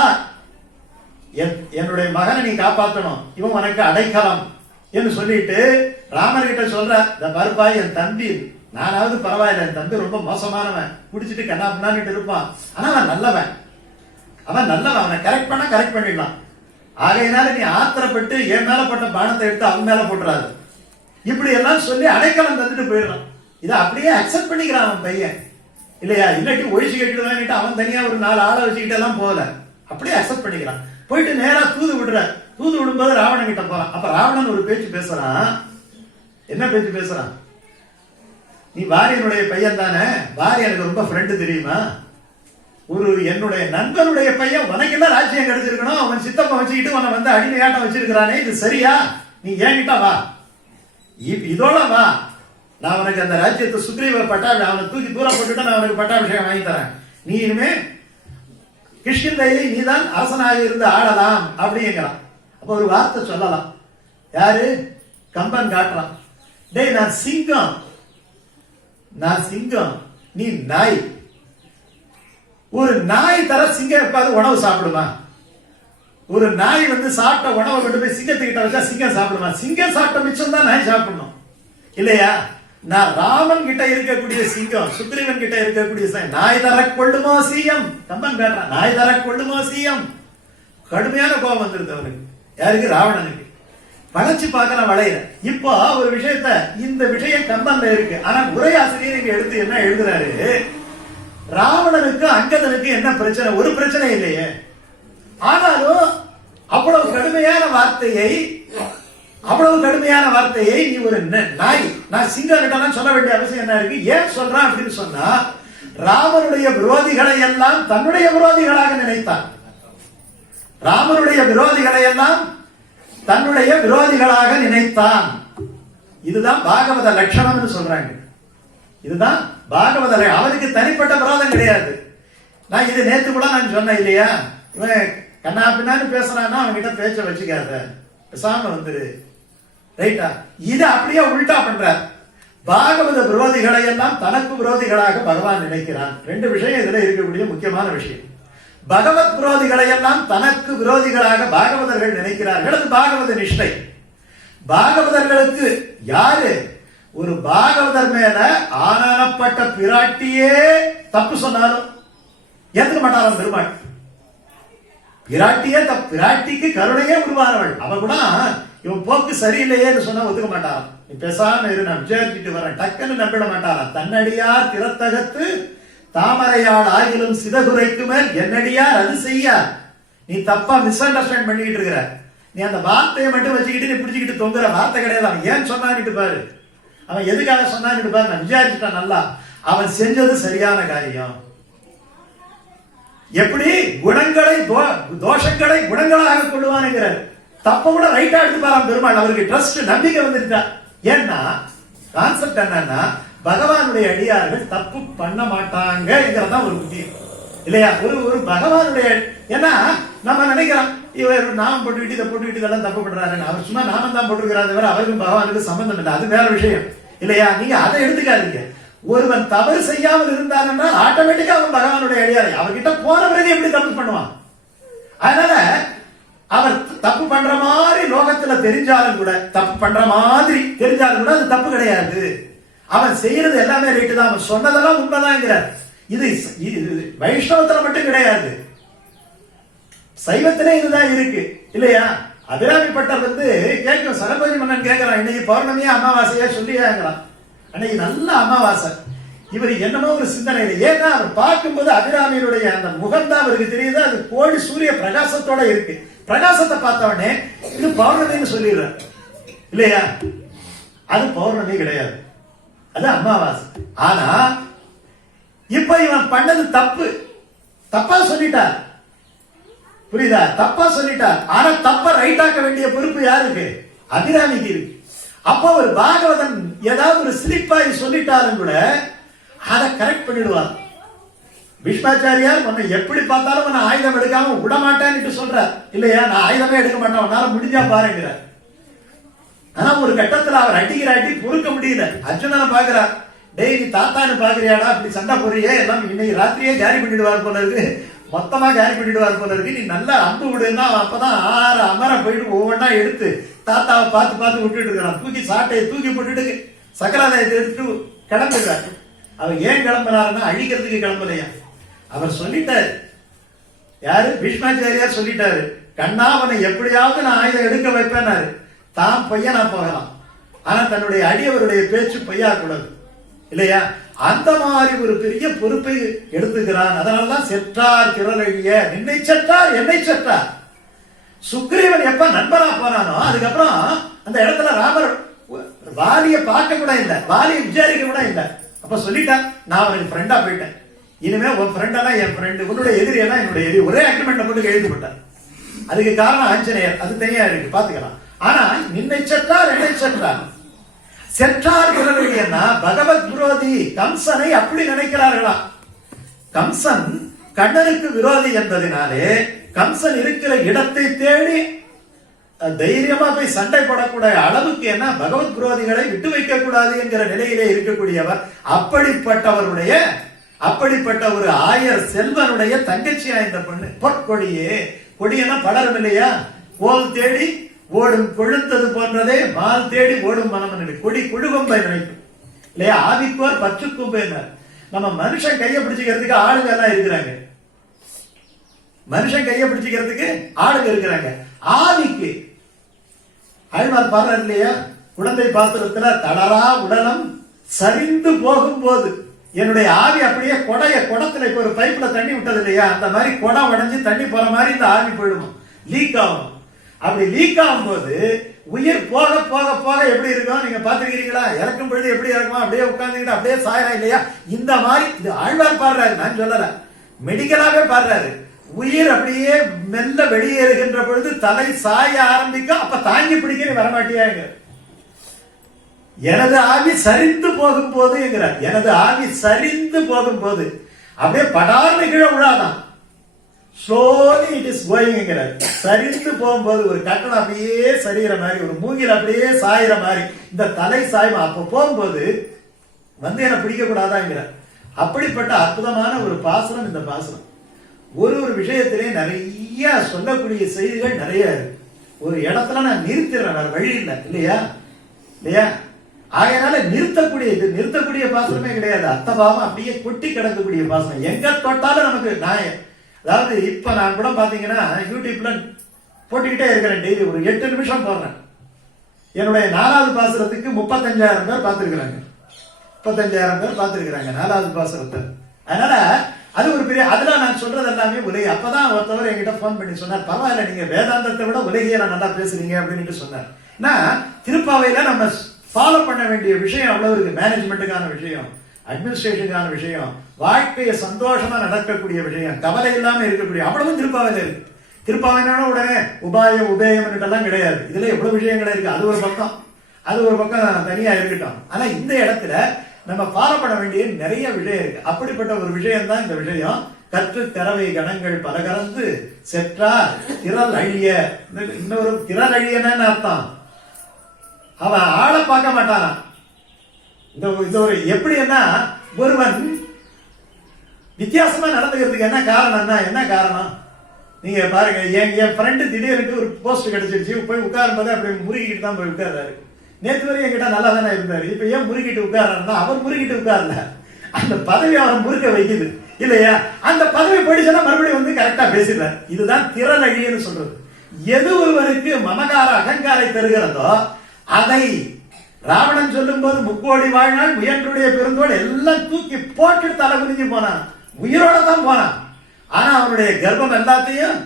என்னுடைய மகனை நீ காப்பாற்றணும், இவன் உனக்கு அடைக்கலம் என்று சொல்லிட்டு ராமர் கிட்ட சொல்ற, இந்த பருப்பாய் என் தம்பி, நானாவது பரவாயில்ல, என் தம்பி ரொம்ப மோசமானவன், குடிச்சிட்டு கண்ணா பின்னான்னு இருப்பான், ஆனா அவன் நல்லவன், அவனை கரெக்ட் பண்ண கரெக்ட் பண்ணிடலாம். ஆகையினால நீ ஆத்திரப்பட்டு என் மேல போட்ட பானத்தை எடுத்து அவன் மேல போட்டுறாரு, இப்படி எல்லாம் சொல்லி அடைக்கலம் தந்துட்டு போயிடலாம். இதை அப்படியே அக்செப்ட் பண்ணிக்கிறான் அவன் பையன் இல்லையா? இல்லாட்டி ஒழிச்சு கட்டிடுவான்ட்டு அவன் தனியா ஒரு 4 ஆளை வச்சுக்கிட்டு எல்லாம் போகல, அப்படியே அக்செப்ட் பண்ணிக்கிறான். போயிட்டு நேரா தூது விடுற, தூது விடும்போது ராவணன் கிட்ட போறான். அப்ப ராவணன் ஒரு பேச்சு பேசுறான். என்ன பேச்சு பேசுறான்? நீ வாரியனுடைய பையன் தானே, வாரி எனக்கு ரொம்ப ஃப்ரெண்டு தெரியுமா, ஒரு என்னுடைய நண்பனுடைய பையன் உனக்கு எல்லாம் ராஜ்யம் கிடைச்சிருக்கணும், அவன் சித்தப்பா வச்சுக்கிட்டு உன்னை வந்து அடிமையாட்டம் வச்சிருக்கிறானே, இது சரியா? நீ ஏன்கிட்ட வா, இதோட வா, நான் உனக்கு அந்த ராஜ்யத்தை சுக்ரீவ அவனை தூக்கி தூரம் போட்டுட்டு நான் உனக்கு பட்டாபிஷேகம் வாங்கி தரேன், நீ இனிமே கிஷ்கிந்தையை நீதான் அரசனாக இருந்து ஆடலாம் அப்படிங்கிறான். அப்ப ஒரு வார்த்தை சொல்லலாம். யாரு? கம்பன் காட்டுறான். டேய், நான் சிங்கம், நீ நாய். ஒரு நாய் தர சிங்கம் எப்பாவது உணவு சாப்பிடுமா? ஒரு நாய் வந்து சாப்பிட்ட உணவை கொண்டு போய் சிங்கத்துக்கிட்ட வச்சா சிங்கம் சாப்பிடுமா? சிங்கம் சாப்பிட்ட மிச்சம் தான் நாய் சாப்பிடணும் இல்லையா? நான் ராமன் கிட்ட இருக்கக்கூடிய சிங்கம், சுக்ரீவன் கிட்ட இருக்கக்கூடிய நாய் தர கொள்ளுமோ சீயம். கம்பன் பேட்டான், நாய் தர கொள்ளுமோ சீயம். கடுமையான கோபம் வந்துருது அவனுக்கு. யாருக்கு? ராவணனுக்கு. வளைச்சு பார்க்கலாம் வளையிற. இப்போ ஒரு விஷயத்த, இந்த விஷயம் கம்பன்ல இருக்கு, ஆனா உரையாசிரியர் இங்க எடுத்து என்ன எழுதுறாரு? ராவணனுக்கு அங்கதனுக்கு என்ன பிரச்சனை? ஒரு பிரச்சனை இல்லையே. ஆனாலும் அவ்வளவு கடுமையான வார்த்தையை நீ ஒரு நாய், நான் சிங்கம் கிட்ட சொல்ல வேண்டிய அவசியம் என்ன இருக்கு? ஏன் சொல்றான் அப்படின்னு சொன்னா, ராமனுடைய விரோதிகளை எல்லாம் தன்னுடைய விரோதிகளாக நினைத்தான். ராமனுடைய விரோதிகளை எல்லாம் தன்னுடைய விரோதிகளாக நினைத்தான். இதுதான் பாகவத லட்சணம்னு சொல்றாங்க. இதுதான் பாகவத. அவனுக்கு தனிப்பட்ட விரோதம் கிடையாது. நான் இது நேத்து கூட நான் சொன்னேன் இல்லையா? இவன் கண்ணா பின்னான்னு பேசுறான்னா அவன் கிட்ட பேச்ச வச்சுக்காத, பேசாம வந்துரு, ரைட்டா? இது அப்படியே உல்டா பண்றார். பாகவத விரோதிகளை எல்லாம் தனக்கு விரோதிகளாக பகவான் நினைக்கிறான். 2 விஷயம் இதுல இருக்கக்கூடிய முக்கியமான விஷயம். பகவத் விரோதிகளை எல்லாம் தனக்கு விரோதிகளாக பாகவதர்கள் நினைக்கிறார்கள். அது பாகவத நிஷ்டை. பாகவதர்களுக்கு யாரு? ஒரு பாகவதர் மேல ஆனானப்பட்ட பிராட்டியே தப்பு சொன்னாலும் ஏத்துக்க மாட்டாராம் பெருமாள். பிராட்டியே பிராட்டிக்கு கருணையே உருவானவள். அவ கூட இவன் போக்கு சரியில்லையேன்னு சொன்னா ஒத்துக்க மாட்டாராம். நீ பேசாம இரு, நான் விசாரிச்சுட்டு வரேன், டக்குன்னு நம்பிட மாட்டாராம். தன்னடியார் திறத்தகத்து தாமரையால் ஆகிலும் சிதகுரைக்கு மேல் என்னடியார் அது செய்ய. நீ தப்பா மிஸ் அண்டர்ஸ்டாண்ட் பண்ணிக்கிட்டு இருக்கிற. நீ அந்த வார்த்தையை மட்டும் வச்சுக்கிட்டு நீ பிடிச்சிக்கிட்டு தொங்குற வார்த்தை கிடையாது. அவன் ஏன் சொன்னான்னு பாரு, அவன் எதுக்காக சொன்னான்னு பாரு. நான் விசாரிச்சுட்டான் நல்லா. அவன் செஞ்சது சரியான காரியம். எப்படி குணங்களை தோஷங்களை குணங்களாக கொள்ளுவானுங்கிற தப்ப கூட ரைட்டா எடுத்து பாராம் பெருமாள். அவருக்கு ட்ரஸ்ட், நம்பிக்கை வந்துருச்சா? ஏன்னா கான்செப்ட் என்னன்னா, பகவானுடைய அடியார்கள் தப்பு பண்ண மாட்டாங்கிறதான் ஒரு முக்கியம் இல்லையா? ஒரு பகவானுடைய, ஏன்னா நம்ம நினைக்கிறோம் இவர் நாமம் போட்டுக்கிட்டு இதை போட்டுக்கிட்டு இதெல்லாம் தப்பு பண்றாரு, அவர் சும்மா நாமம் தான் போட்டுருக்கிறாரு, அவருக்கும் பகவானுக்கு சம்பந்தம் இல்லை, அது வேற விஷயம் இல்லையா? நீங்க அதை எடுத்துக்காதீங்க. ஒருவன் தவறு செய்யாமல் இருந்தாங்கன்னா ஆட்டோமேட்டிக்கா அவன் பகவானுடைய அடியாரை. அவர்கிட்ட போன பிறகு எப்படி தப்பு பண்ணுவான்? அதனால அவர் தப்பு பண்ற மாதிரி லோகத்துல தெரிஞ்சாலும் கூட, தப்பு பண்ற மாதிரி தெரிஞ்சாலும் கூட அது தப்பு கிடையாது. அவன் செய்யறது எல்லாமே ரைட்டு தான், அவன் சொன்னதெல்லாம் உண்மைதான்ங்கிற. இது வைஷ்ணவத்துல மட்டும் கிடையாது. சைவத்திலே இதுதான் இருக்கு இல்லையா? அபிராமி பட்டர் வந்து கேட்கும், சரபோஜி மன்னன் கேட்கிறான், இன்னைக்கு பௌர்ணமியா அமாவாசையா சொல்லியாங்கிறான். அன்னைக்கு நல்ல அமாவாசை. இவர் என்னமோ ஒரு சிந்தனையில, ஏன்னா அவர் பார்க்கும்போது அபிராமியினுடைய அந்த முகம்தான் அவருக்கு தெரியுது, அது கோடி சூரிய பிரகாசத்தோட இருக்கு. பிரகாசத்தை பார்த்தவனே இது பௌர்ணமின்னு சொல்லிடுற இல்லையா? அது பௌர்ணமி கிடையாது, அது அமாவாசை. ஆனா இப்ப இவன் பண்ணது தப்பு, தப்பா சொல்லிட்டார், புரியுதா? தப்பா சொல்லிட்டார். ஆனா தப்ப ரைட் ஆக்க வேண்டிய பொறுப்பு யாருக்கு? அபிராமிக்கு இருக்கு. அப்ப ஒரு பாகவதன் ஏதாவது ஒரு ஸ்லிப்பாய் சொல்லிட்டாலும் கூட அதை கரெக்ட் பண்ணிடுவார். பீஷ்மாச்சாரியார் உன்னை எப்படி பார்த்தாலும் உன்னை ஆயுதம் எடுக்காம விட மாட்டேன்னு சொல்றார் இல்லையா? நான் ஆயுதமே எடுக்க மாட்டேன், உன்னால முடிஞ்சா பாருங்கிற. ஆனா ஒரு கட்டத்துல அவர் அடிக்கிற அடி பொறுக்க முடியல. அர்ஜுனனை பாக்குறார், டெய்லி தாத்தான்னு பாக்குறியாடா, அப்படி சண்டை போறியே, எல்லாம் இன்னைக்கு ராத்திரியே கேரி பண்ணிடுவார் போல இருக்கு, மொத்தமா கேரி பண்ணிடுவார் போல இருக்கு, நீ நல்லா அம்பு விடுன்னா அப்பதான் ஆறு அமர போயிட்டு ஒவ்வொன்னா எடுத்து தாத்தாவை பார்த்து பார்த்து விட்டுட்டு இருக்கிறான். தூக்கி சாட்டையை தூக்கி போட்டுட்டு சக்கராதாயத்தை எடுத்துட்டு கிளம்புறாரு. அவர் ஏன் கிளம்புறாருன்னா அழிக்கிறதுக்கு கிளம்பலையா, அவர் சொல்லிட்டாரு. யாரு? பீஷ்மாச்சாரியார் சொல்லிட்டாரு, கண்ணா அவனை எப்படியாவது நான் ஆயுதம் எடுக்க வைப்பேன்னாரு. தான் பொய்யனா போகலாம், ஆனா தன்னுடைய அடியவருடைய பேச்சு பொய்யா கூடாது இல்லையா? அந்த மாதிரி ஒரு பெரிய பொறுப்பை எடுத்துக்கிறான். அதனாலதான் செற்றார் திரளழிய நின்னை செற்றார் என்னை செற்றார். சுக்ரீவன் எப்ப நண்பரா போனானோ அதுக்கப்புறம் அந்த இடத்துல ராமர் வாலிய பார்க்க கூட இல்லை, வாலியை விசாரிக்க கூட இல்லை. அப்ப சொல்லிட்டான், நான் அவனுக்கு ஃப்ரெண்டா போயிட்டேன், இனிமே உன் ஃப்ரெண்டெல்லாம் என் ஃப்ரெண்டு, உன்னுடைய எதிரி எல்லாம் என்னுடைய எதிரி, ஒரே அக்ரிமெண்ட்ல போட்டு எழுதிப்பட்டான். அதுக்கு காரணம் ஆஞ்சநேயர், அது தனியா இருக்கு பாத்துக்கலாம். ஆனா நின்னை செற்றார் என்னை செற்றார். செற்றார் திரளியன்னா பகவத் விரோதி கம்சனை அப்படி நினைக்கிறார்களா? கம்சன் கண்ணனுக்கு விரோதி என்பதனாலே கம்சன் இருக்கிற இடத்தை தேடி தைரியமா போய் சண்டை போடக்கூடிய அளவுக்கு என்ன பகவத் விரோதிகளை விட்டு வைக்க கூடாது என்கிற நிலையிலே இருக்கக்கூடியவர். அப்படிப்பட்ட ஒரு ஆயர் செல்வனுடைய தங்கச்சியா இந்த பொண்ணு. பொற்கொடியே, கொடியென படரும் இல்லையா? கோல் தேடி ஓடும் கொழுத்தது போன்றதே மால் தேடி ஓடும் மனம். கொடி குழுவம்பை நினைக்கும் இல்லையா? ஆவிக்கோர் பற்றுக்கும்பை. நம்ம மனுஷன் கையை பிடிச்சிக்கிறதுக்கு ஆளுங்க எல்லாம் இருக்கிறாங்க, மனுஷன் கையை பிடிச்சிக்கிறதுக்கு ஆளுங்க இருக்கிறாங்க. ஆவிக்கு ஆழ்வார் பாடுறார் இல்லையா? குழந்தை பாத்திரத்துல தளரா உடலம் சரிந்து போகும் போது என்னுடைய ஆவி அப்படியே குடத்துல இப்ப ஒரு பைப்ல தண்ணி விட்டது இல்லையா, அந்த மாதிரி குடம் உடைஞ்சு தண்ணி போற மாதிரி இந்த ஆவி போயிடுமா, லீக் ஆகும். அப்படி லீக் ஆகும் போது உயிர் போக போக போக எப்படி இருக்கும் நீங்க பாத்துருக்கீங்களா? இறக்கும் பொழுது எப்படி இறக்குமா, அப்படியே உட்கார்ந்துக்கிட்டு அப்படியே சாயறா இல்லையா? இந்த மாதிரி இது ஆழ்வார் பாடுறாரு, நான் சொல்லல, மெடிக்கலாவே பாடுறாரு. உயிர் அப்படியே மெல்ல வெளியேறுகின்ற பொழுது தலை சாய ஆரம்பிக்கும், அப்ப தாங்கி பிடிக்க வரமாட்டியாங்க. எனது ஆவி சரிந்து போகும் போது என்கிறார், எனது ஆவி சரிந்து போகும் போது அப்படியே படார்னு கீழே விழாதான், slowly it is going என்கிறார். சரிந்து போகும்போது ஒரு கட்டணம் அப்படியே சரிகிற மாதிரி, ஒரு மூங்கில் அப்படியே சாயிற மாதிரி இந்த தலை சாய்மா அப்ப போகும்போது வந்து என்ன பிடிக்க கூடாதாங்கிறார். அப்படிப்பட்ட அற்புதமான ஒரு பாசனம் இந்த பாசனம். ஒரு விஷயத்திலே நிறைய சொல்லக்கூடிய செய்திகள் நிறைய இருக்கு. ஒரு இடத்துல நான் நிறுத்திடுறேன், வேற வழி இல்லை இல்லையா? இல்லையா? ஆகையினால நிறுத்தக்கூடிய பாசனமே கிடையாது. அத்தபாவம் அப்படியே கொட்டி கிடக்கக்கூடிய பாசனம், எங்க தொட்டாலும் நமக்கு நியாயம். அதாவது இப்ப நான் கூட பாத்தீங்கன்னா யூடியூப்ல போட்டுக்கிட்டே இருக்கிறேன், டெய்லி ஒரு 8 நிமிஷம் போடுறேன். என்னுடைய 4வது பாசுரத்துக்கு 35,000 பேர் பார்த்திருக்கிறாங்க, 35,000 பேர் பார்த்திருக்கிறாங்க 4வது பாசுரத்தை. அதனால அது ஒரு பெரிய, அதுல நான் சொல்றது எல்லாமே உலகி. அப்பதான் ஒருத்தவர் என்கிட்ட போன் பண்ணி சொன்னார், பரவாயில்ல நீங்க வேதாந்தத்தை விட உலகிய நல்லா பேசுறீங்க அப்படின்னு சொன்னார். திருப்பாவையில நம்ம ஃபாலோ பண்ண வேண்டிய விஷயம் அவ்வளவு இருக்கு. மேனேஜ்மெண்ட்டுக்கான விஷயம், அட்மினிஸ்ட்ரேஷனுக்கான விஷயம், வாழ்க்கையை சந்தோஷமா நடக்கக்கூடிய விஷயம், கவலை இல்லாம இருக்கக்கூடிய அவ்வளவு திருப்பாவையில இருக்கு. திருப்பாவையினோட உடனே உபாயம் உபேயம் எல்லாம் கிடையாது. இதுல எவ்வளவு விஷயங்கள் இருக்கு. அது ஒரு பக்கம் தனியா இருக்கட்டும். ஆனா இந்த இடத்துல நம்ம ஃபாலோ பண்ண வேண்டிய நிறைய விஷயம் இருக்கு. அப்படிப்பட்ட ஒரு விஷயம் தான் இந்த விஷயம். கற்று கறவை கணங்கள் பல கலந்து செற்றார் திரள் அழிய. இன்னொரு திரள் அழியன்னு அர்த்தம், அவன் ஆளை பார்க்க மாட்டானா. இந்த ஒரு எப்படின்னா, ஒருவன் வித்தியாசமா நடந்துக்கிறதுக்கு என்ன காரணம் நீங்க பாருங்க. என் ஃப்ரெண்டு திடீர்னு ஒரு போஸ்ட் கிடைச்சிருச்சு, போய் உட்காரும்போது அப்படி முறுகிட்டு தான் போய் உட்கார்றாரு. நேற்று வரை என்கிட்ட நல்லா தானே இருந்தாரு, இப்ப ஏன் முறுகிட்டு உட்கார்றாருன்னா அவர் முறுகிட்டு உட்கார்ல, அந்த பதவி அவரை முறுக்க வைக்குது. இல்லையா? அந்த பதவி போயிடுச்சுன்னா மறுபடியும் வந்து கரெக்டா பேசிடுறார். இதுதான் திறன் அழியன்னு சொல்றது. எது ஒருவருக்கு மமகார அகங்காரை தருகிறதோ அதை ராவணன் சொல்லும் போது முக்கோடி வாழ்நாள் முயன்றுடைய பெருந்தோடு எல்லாம் தூக்கி போட்டு தலை குனிஞ்சு போனான், உயிரோட தான் போனான். ஆனா அவனுடைய கர்ப்பம் எல்லாத்தையும்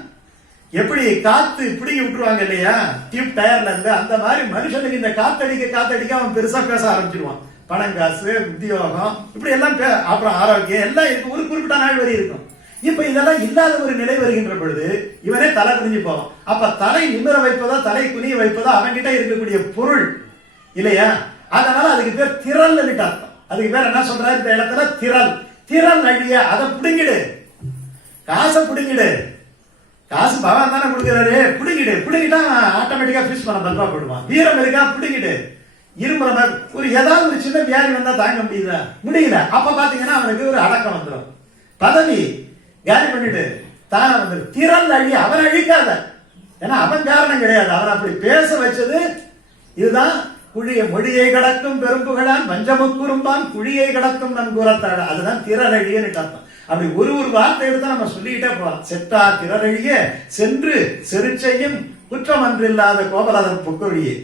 எப்படி காத்து பிடிங்கி விட்டுருவாங்க இல்லையா டியூப் டயர்ல இருந்து, அந்த மாதிரி மனுஷனுக்கு இந்த காத்தடிக்க அவன் பெருசா பேச ஆரம்பிச்சிருவான். பணம், காசு, உத்தியோகம், இப்படி எல்லாம் அப்புறம் ஆரோக்கியம் எல்லாம் இருக்கு, ஒரு குறிப்பிட்ட நாள் வரை இருக்கும். இப்ப இதெல்லாம் இல்லாத ஒரு நிலை வருகின்ற பொழுது இவனே தலை குனிஞ்சு போவான். அப்ப தலை நிமிர வைப்பதோ தலை குனிய வைப்பதோ அவன்கிட்ட இருக்கக்கூடிய பொருள் இல்லையா? அதனால அதுக்கு பேர் திரள் அர்த்தம். அதுக்கு பேர் என்ன சொல்றாரு இந்த இடத்துல? திரள் அழிய. அதை புடுங்கிடு, காசை புடுங்கிடு. காசு பகவான் தானே கொடுக்கிறாரு, புடுங்கிட்டா ஆட்டோமேட்டிக்கா ஃபிஷ் பண்ண பல்பா போடுவான். வீரம் இருக்கா, புடுங்கிடு. இருமுறை ஒரு ஏதாவது ஒரு சின்ன வியாதி வந்தா தாங்க முடியல. அப்ப பாத்தீங்கன்னா அவனுக்கு ஒரு அடக்கம் வந்துடும். பதவி காலி பண்ணிட்டு தானே வந்துடும். திறல் அழி, அவன் அழிக்காத. ஏன்னா அவன் காரணம் கிடையாது, அவன் அப்படி பேச வச்சது. இதுதான் மொழியை கடக்கும் பெரும்புகளான் வஞ்சமுக்குறும்பான் குழியை கடக்கும் நம் கூறத்தாழ. அதுதான் திறலழியன்னு அர்த்தம். அப்படி ஒரு வார்த்தை எடுத்தா நம்ம சொல்லிக்கிட்டே போறோம். செட்டா திறலழிய சென்று செருச்சையும் குற்றம் அன்றில்லாத கோபலதன் பொக்கொழியே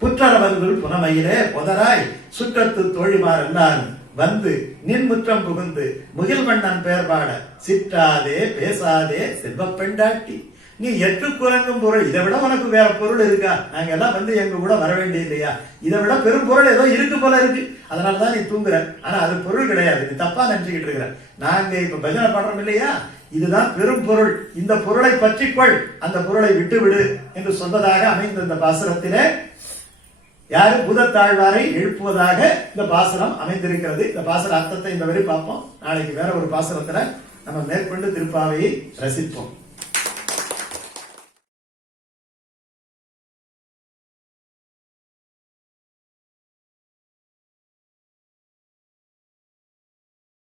புற்றரவர்கள் புனமையிலே பொதராய் சுற்றத்து தோழிமார் எல்லாரும் வந்து நின்முற்றம் புகுந்து முகில் மன்னன் பெயர் பாட சிற்றாதே பேசாதே செல்வ பெண்டாட்டி. நீ எட்டு குரங்கும் பொருள், இதை விட உனக்கு வேற பொருள் இருக்கா? நாங்க எல்லாம் வந்து எங்க கூட வர வேண்டிய இல்லையா? இதை விட பெரும் பொருள் ஏதோ இருக்கு போல இருக்கு, அதனாலதான் நீ தூங்குற. ஆனா அது பொருள் கிடையாது, நீ தப்பா நினைச்சுக்கிட்டு இருக்கிற. நாங்க இப்ப பஜனை பண்றோம் இல்லையா, இதுதான் பெரும் பொருள். இந்த பொருளை பற்றிக்கொள், அந்த பொருளை விட்டுவிடு என்று சொன்னதாக அமைந்த இந்த பாசுரத்திலே யாரு பூதத்தாழ்வாரை எழுப்புவதாக இந்த பாசுரம் அமைந்திருக்கிறது. இந்த பாசுர அர்த்தத்தை இந்த வரை பார்ப்போம். நாளைக்கு வேற ஒரு பாசுரத்துல நம்ம மேற்கொண்டு திருப்பாவையை ரசிப்போம்.